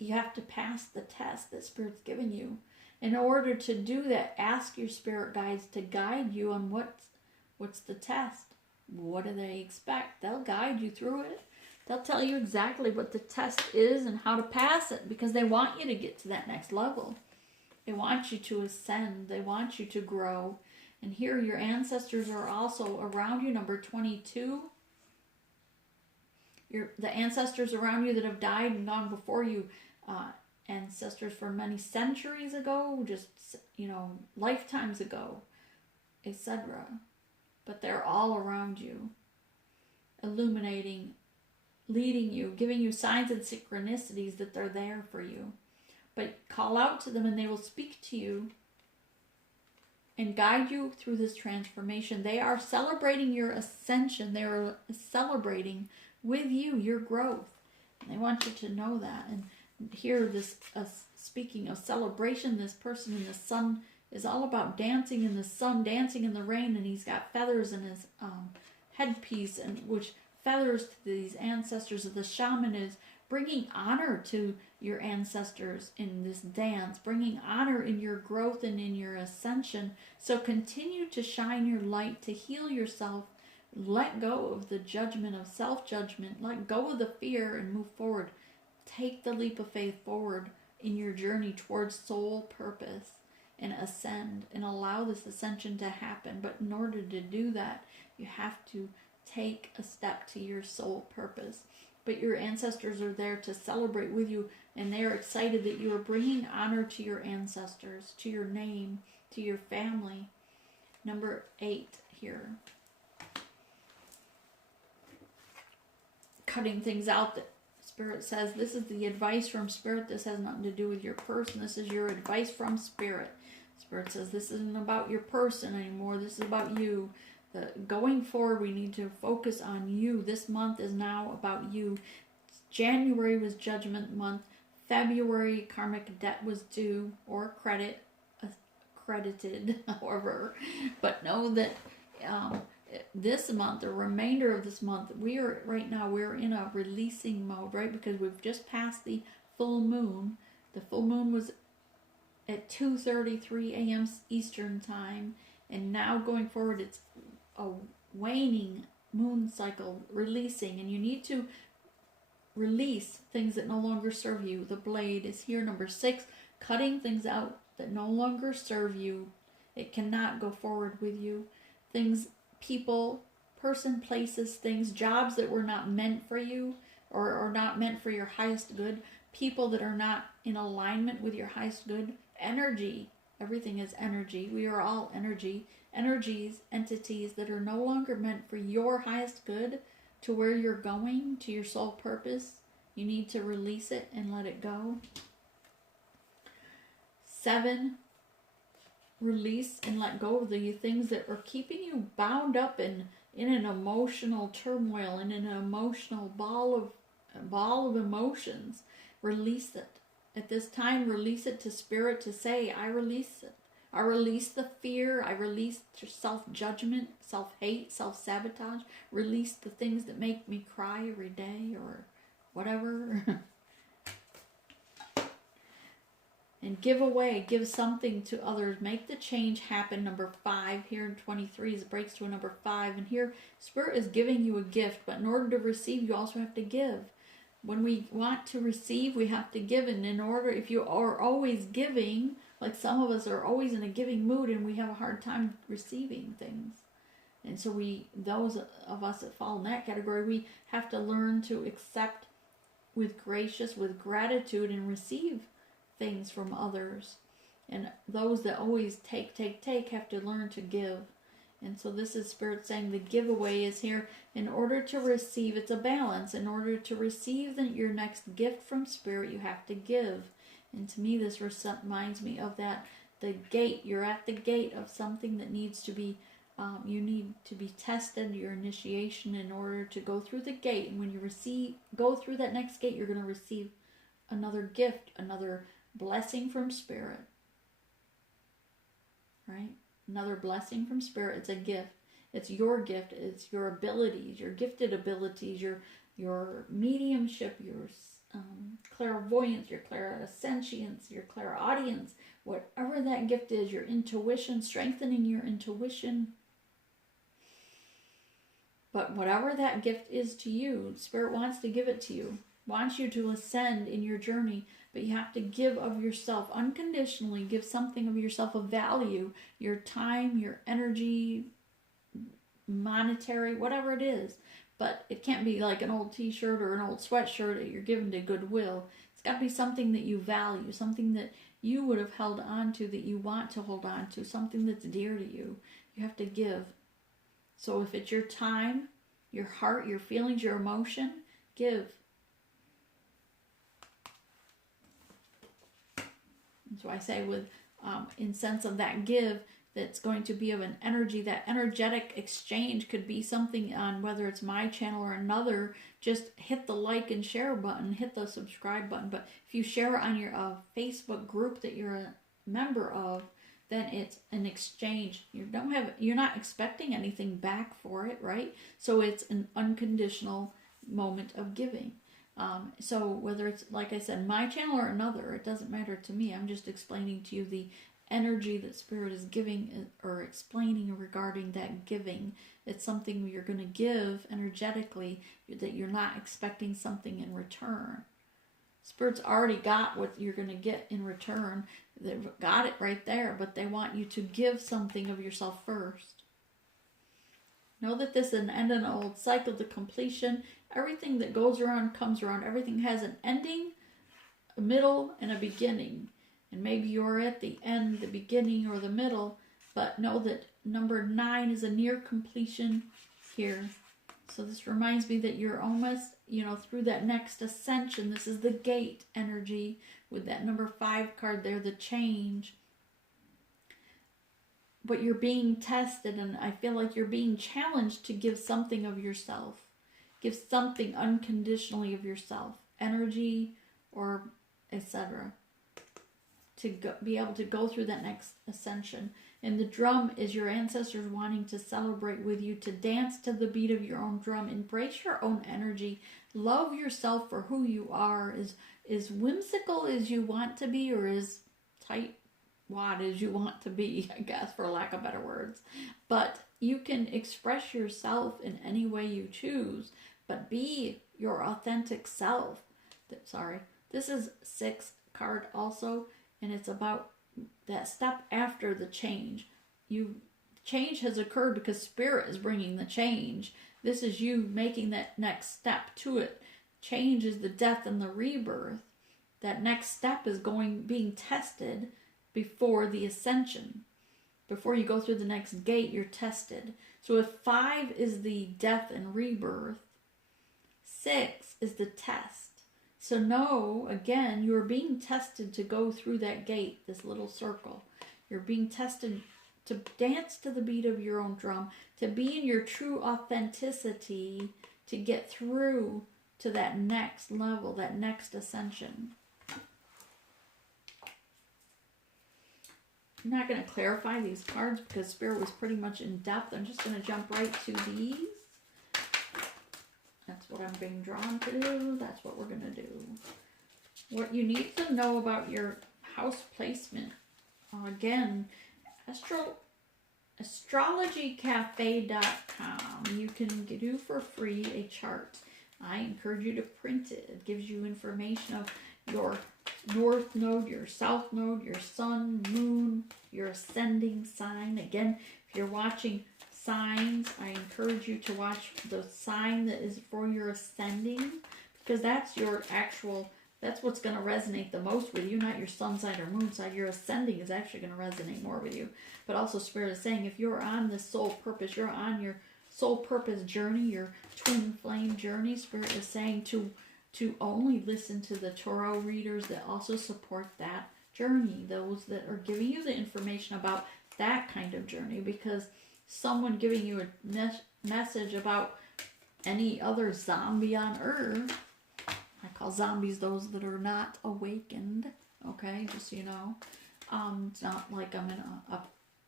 You have to pass the test that Spirit's given you. In order to do that, ask your spirit guides to guide you on what's the test. What do they expect? They'll guide you through it. They'll tell you exactly what the test is and how to pass it, because they want you to get to that next level. They want you to ascend. They want you to grow. And here your ancestors are also around you, number 22. The ancestors around you that have died and gone before you, ancestors for many centuries ago, just, lifetimes ago, etc. But they're all around you, illuminating, leading you, giving you signs and synchronicities that they're there for you. But call out to them and they will speak to you and guide you through this transformation. They are celebrating your ascension. They are celebrating with you your growth. And they want you to know that. And here, this speaking of celebration, this person in the sun is all about dancing in the sun, dancing in the rain, and he's got feathers in his headpiece, and which feathers to these ancestors of the shaman is bringing honor to your ancestors in this dance, bringing honor in your growth and in your ascension. So continue to shine your light, to heal yourself. Let go of the judgment of self-judgment. Let go of the fear and move forward. Take the leap of faith forward in your journey towards soul purpose and ascend and allow this ascension to happen. But in order to do that, you have to take a step to your soul purpose. But your ancestors are there to celebrate with you, and they are excited that you are bringing honor to your ancestors, to your name, to your family. Number 8 here. Cutting things out that Spirit says, this is the advice from Spirit. This has nothing to do with your person. This is your advice from Spirit. Spirit says this isn't about your person anymore. This is about you. Going forward, we need to focus on you. This month is now about you. January was Judgment month. February, karmic debt was due or credited, however. But know that this month, the remainder of this month, we're in a releasing mode, right? Because we've just passed the full moon. The full moon was at 2:33 a.m. Eastern time, and now going forward, it's a waning moon cycle, releasing, and you need to release things that no longer serve you. The blade is here, number 6, cutting things out that no longer serve you. It cannot go forward with you. Things, people, person, places, things, jobs that were not meant for you or not meant for your highest good. People that are not in alignment with your highest good. Energy. Everything is energy. We are all energy. Energies, entities that are no longer meant for your highest good, to where you're going, to your soul purpose. You need to release it and let it go. 7, release and let go of the things that are keeping you bound up in an emotional turmoil, in an emotional ball of emotions. Release it. At this time, release it to Spirit to say, I release it. I release the fear. I release self-judgment, self-hate, self-sabotage. Release the things that make me cry every day or whatever. And give away. Give something to others. Make the change happen. Number 5 here in 23 is breaks to a number 5. And here, Spirit is giving you a gift. But in order to receive, you also have to give. When we want to receive, we have to give. And in order, if you are always giving, like some of us are always in a giving mood and we have a hard time receiving things. And so those of us that fall in that category, we have to learn to accept with gratitude and receive things from others. And those that always take have to learn to give. And so this is Spirit saying the giveaway is here. In order to receive, it's a balance. In order to receive your next gift from Spirit, you have to give. And to me, this reminds me of that, the gate. You're at the gate of something that needs to be, you need to be tested, your initiation, in order to go through the gate. And when you go through that next gate, you're going to receive another gift, another blessing from Spirit. Right? Another blessing from Spirit. It's a gift. It's your gift. It's your abilities, your gifted abilities, your mediumship, your clairvoyance, your clairsentience, your clairaudience, whatever that gift is, your intuition, strengthening your intuition. But whatever that gift is to you, Spirit wants to give it to you, wants you to ascend in your journey, but you have to give of yourself unconditionally. Give something of yourself of value, your time, your energy, monetary, whatever it is. But it can't be like an old t-shirt or an old sweatshirt that you're given to Goodwill. It's got to be something that you value, something that you would have held on to, that you want to hold on to, something that's dear to you. You have to give. So if it's your time, your heart, your feelings, your emotion, give. And so I say in sense of that give, that's going to be of an energy. That energetic exchange could be something on whether it's my channel or another. Just hit the like and share button, hit the subscribe button. But if you share on your Facebook group that you're a member of, then it's an exchange. You're not expecting anything back for it, right? So it's an unconditional moment of giving. So whether it's, like I said, my channel or another, it doesn't matter to me. I'm just explaining to you the energy that Spirit is giving or explaining regarding that giving. It's something you're going to give energetically, that you're not expecting something in return. Spirit's already got what you're going to get in return. They've got it right there, but they want you to give something of yourself first. Know that this is an end of an old cycle to completion. Everything that goes around comes around. Everything has an ending, a middle, and a beginning. And maybe you're at the end, the beginning, or the middle, but know that number 9 is a near completion here. So this reminds me that you're almost, through that next ascension. This is the gate energy with that number 5 card there, the change. But you're being tested, and I feel like you're being challenged to give something of yourself. Give something unconditionally of yourself, energy or etc. to be able to go through that next ascension. And the drum is your ancestors wanting to celebrate with you, to dance to the beat of your own drum. Embrace your own energy. Love yourself for who you are. As whimsical as you want to be, or as tight-wad as you want to be, I guess, for lack of better words. But you can express yourself in any way you choose, but be your authentic self. Sorry. This is 6th card also, and it's about that step after the change. Change has occurred because Spirit is bringing the change. This is you making that next step to it. Change is the death and the rebirth. That next step is being tested before the ascension. Before you go through the next gate, you're tested. So if 5 is the death and rebirth, 6 is the test. So know, again, you're being tested to go through that gate, this little circle. You're being tested to dance to the beat of your own drum, to be in your true authenticity, to get through to that next level, that next ascension. I'm not going to clarify these cards because Spirit was pretty much in depth. I'm just going to jump right to these. That's what I'm being drawn to do. That's what we're going to do. What you need to know about your house placement. Again, astrologycafe.com. You can do for free a chart. I encourage you to print it. It gives you information of your north node, your south node, your sun, moon, your ascending sign. Again, if you're watching signs, I encourage you to watch the sign that is for your ascending, because that's your actual, that's what's going to resonate the most with you, not your sun side or moon side. Your ascending is actually going to resonate more with you. But also Spirit is saying, if you're on this soul purpose, you're on your soul purpose journey, your twin flame journey, Spirit is saying to only listen to the tarot readers that also support that journey, those that are giving you the information about that kind of journey, because someone giving you a message about any other zombie on Earth, I call zombies those that are not awakened, okay, just so you know. It's not like I'm in a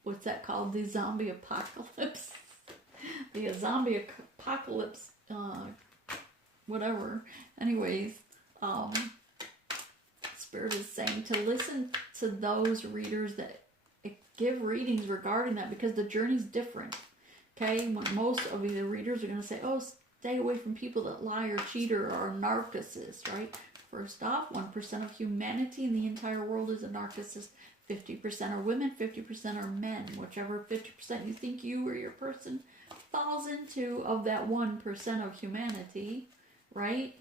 what's that called, the zombie apocalypse? The zombie apocalypse, whatever. Anyways, Spirit is saying to listen to those readers that give readings regarding that, because the journey's different. Okay, most of the readers are going to say, oh, stay away from people that lie or cheat or are narcissists, right? First off, 1% of humanity in the entire world is a narcissist. 50% are women, 50% are men. Whichever 50% you think you or your person falls into of that 1% of humanity, right?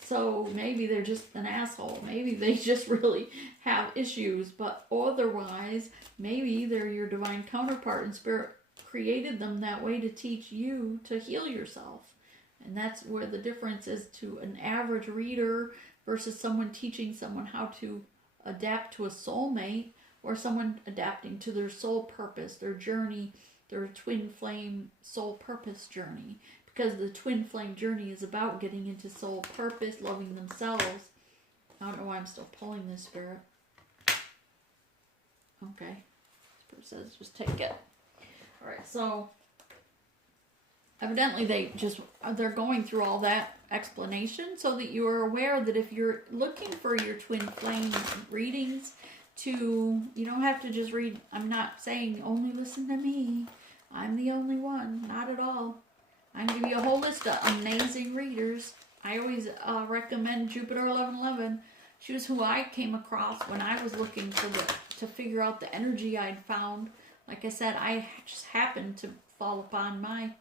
So maybe they're just an asshole. Maybe they just really have issues. But otherwise, maybe they're your divine counterpart, and Spirit created them that way to teach you to heal yourself. And that's where the difference is to an average reader versus someone teaching someone how to adapt to a soulmate, or someone adapting to their soul purpose, their journey, their twin flame soul purpose journey. Because the twin flame journey is about getting into soul purpose, loving themselves. I don't know why I'm still pulling this, Spirit. Okay. Spirit says just take it. Alright, so evidently they're going through all that explanation so that you are aware that if you're looking for your twin flame readings, you don't have to just read. I'm not saying only listen to me. I'm the only one. Not at all. I can give you a whole list of amazing readers. I always recommend Jupiter 1111. She was who I came across when I was looking to figure out the energy I'd found. Like I said, I just happened to fall upon I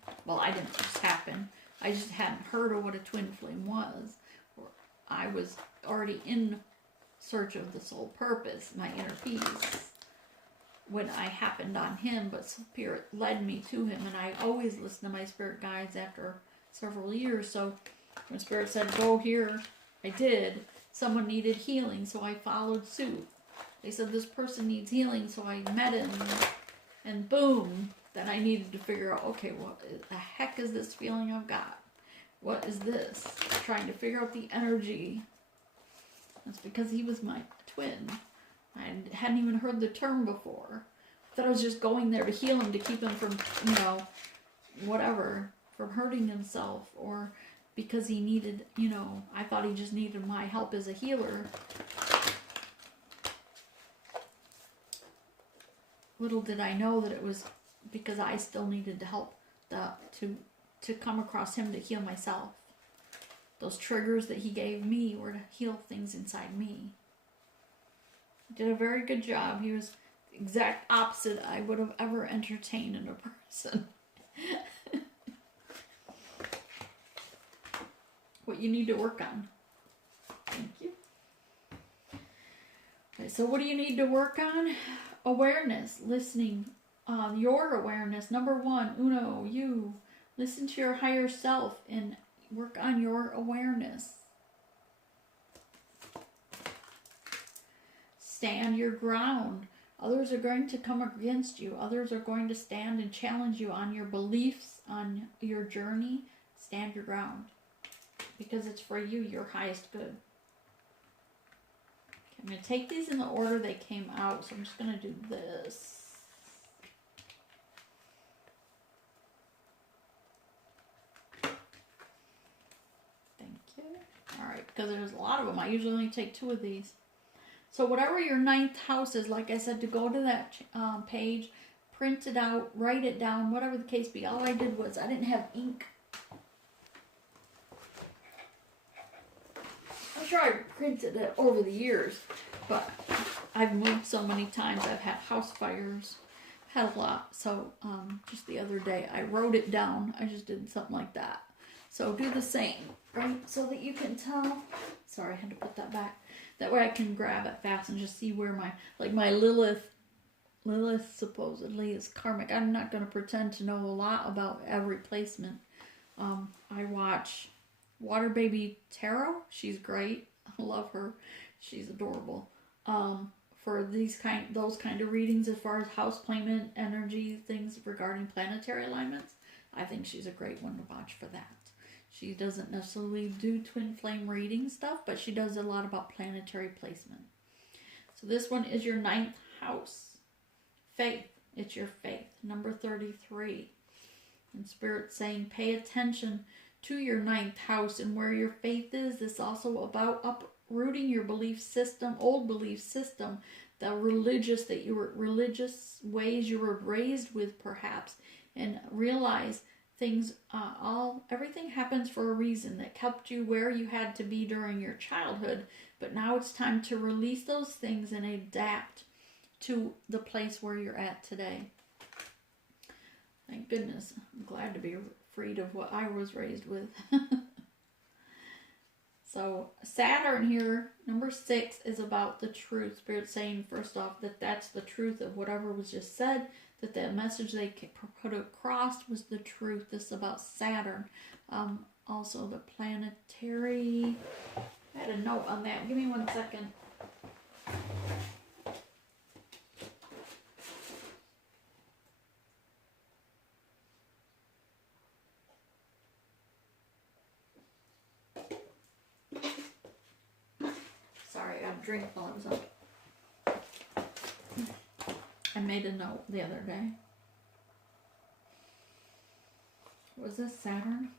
didn't just happen. I just hadn't heard of what a twin flame was. I was already in search of the soul purpose, my inner peace, when I happened on him, but Spirit led me to him, and I always listen to my spirit guides after several years. So when Spirit said, go here, I did. Someone needed healing, so I followed suit. They said, this person needs healing, so I met him, and boom, then I needed to figure out, okay, what the heck is this feeling I've got? What is this? Trying to figure out the energy. That's because he was my twin. I hadn't even heard the term before. I thought I was just going there to heal him, to keep him from, whatever, from hurting himself, or because he needed, I thought he just needed my help as a healer. Little did I know that it was because I still needed to help to come across him to heal myself. Those triggers that he gave me were to heal things inside me. He did a very good job. He was the exact opposite I would have ever entertained in a person. What you need to work on. Thank you. Okay, so what do you need to work on? Awareness, listening, your awareness. Number one, you. Listen to your higher self and work on your awareness. Stand your ground. Others are going to come against you. Others are going to stand and challenge you on your beliefs, on your journey. Stand your ground. Because it's for you, your highest good. Okay, I'm going to take these in the order they came out. So I'm just going to do this. Alright, because there's a lot of them. I usually only take 2 of these. So whatever your 9th house is, like I said, to go to that page, print it out, write it down, whatever the case be. All I did was, I didn't have ink. I'm sure I printed it over the years, but I've moved so many times. I've had house fires, had a lot. So just the other day, I wrote it down. I just did something like that. So do the same, right? So that you can tell. Sorry, I had to put that back. That way I can grab it fast and just see where my Lilith supposedly is karmic. I'm not going to pretend to know a lot about every placement. I watch Water Baby Tarot. She's great. I love her. She's adorable. For those kind of readings as far as house placement, energy, things regarding planetary alignments, I think she's a great one to watch for that. She doesn't necessarily do twin flame reading stuff, but she does a lot about planetary placement. So this one is your 9th house. Faith. It's your faith. Number 33. And Spirit's saying pay attention to your 9th house and where your faith is. This is also about uprooting your belief system, old belief system, the religious ways you were raised with perhaps, and realize everything happens for a reason that kept you where you had to be during your childhood, but now it's time to release those things and adapt to the place where you're at today. Thank goodness. I'm glad to be freed of what I was raised with. So Saturn here, number 6, is about the truth. Spirit saying first off that that's the truth of whatever was just said, that the message they put across was the truth. This is about Saturn. Also the planetary. I had a note on that. Give me 1 second. Sorry, I got a drink while I was up. I made a note the other day. Was this Saturn?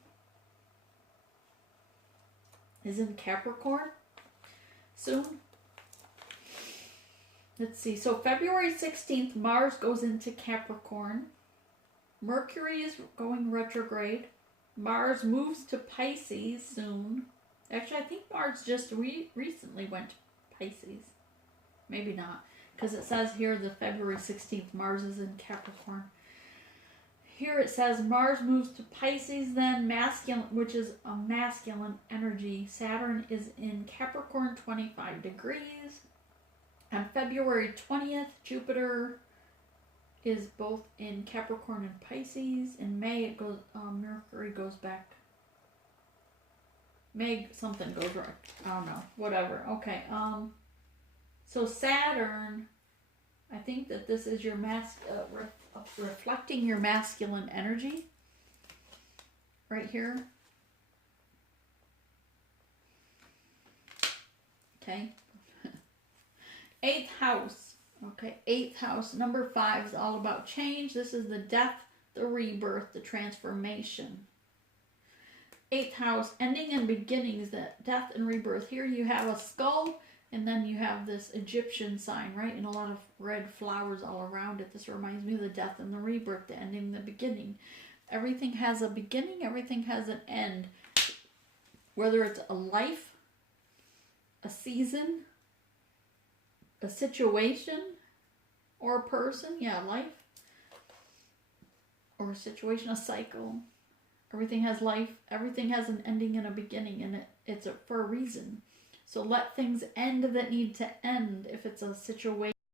Is in Capricorn soon. Let's see. So February 16th, Mars goes into Capricorn. Mercury is going retrograde. Mars moves to Pisces soon. Actually, I think Mars just recently went to Pisces. Maybe not. Because it says here the February 16th, Mars is in Capricorn. Here it says Mars moves to Pisces then, masculine, which is a masculine energy. Saturn is in Capricorn, 25 degrees. On February 20th, Jupiter is both in Capricorn and Pisces. In May, it goes. Mercury goes back. May something goes right. I don't know. Whatever. Okay. So Saturn, I think that this is your reflecting your masculine energy. Right here. okay? 8th house, okay? 8th house, number 5 is all about change. This is the death, the rebirth, the transformation. 8th house, ending and beginnings, that death and rebirth. Here you have a skull, and then you have this Egyptian sign, right? And a lot of red flowers all around it. This reminds me of the death and the rebirth, the ending and the beginning. Everything has a beginning, everything has an end. Whether it's a life, a season, a situation, or a person, yeah, life, or a situation, a cycle. Everything has life, everything has an ending and a beginning, and it's for a reason. So let things end that need to end. If it's a situation,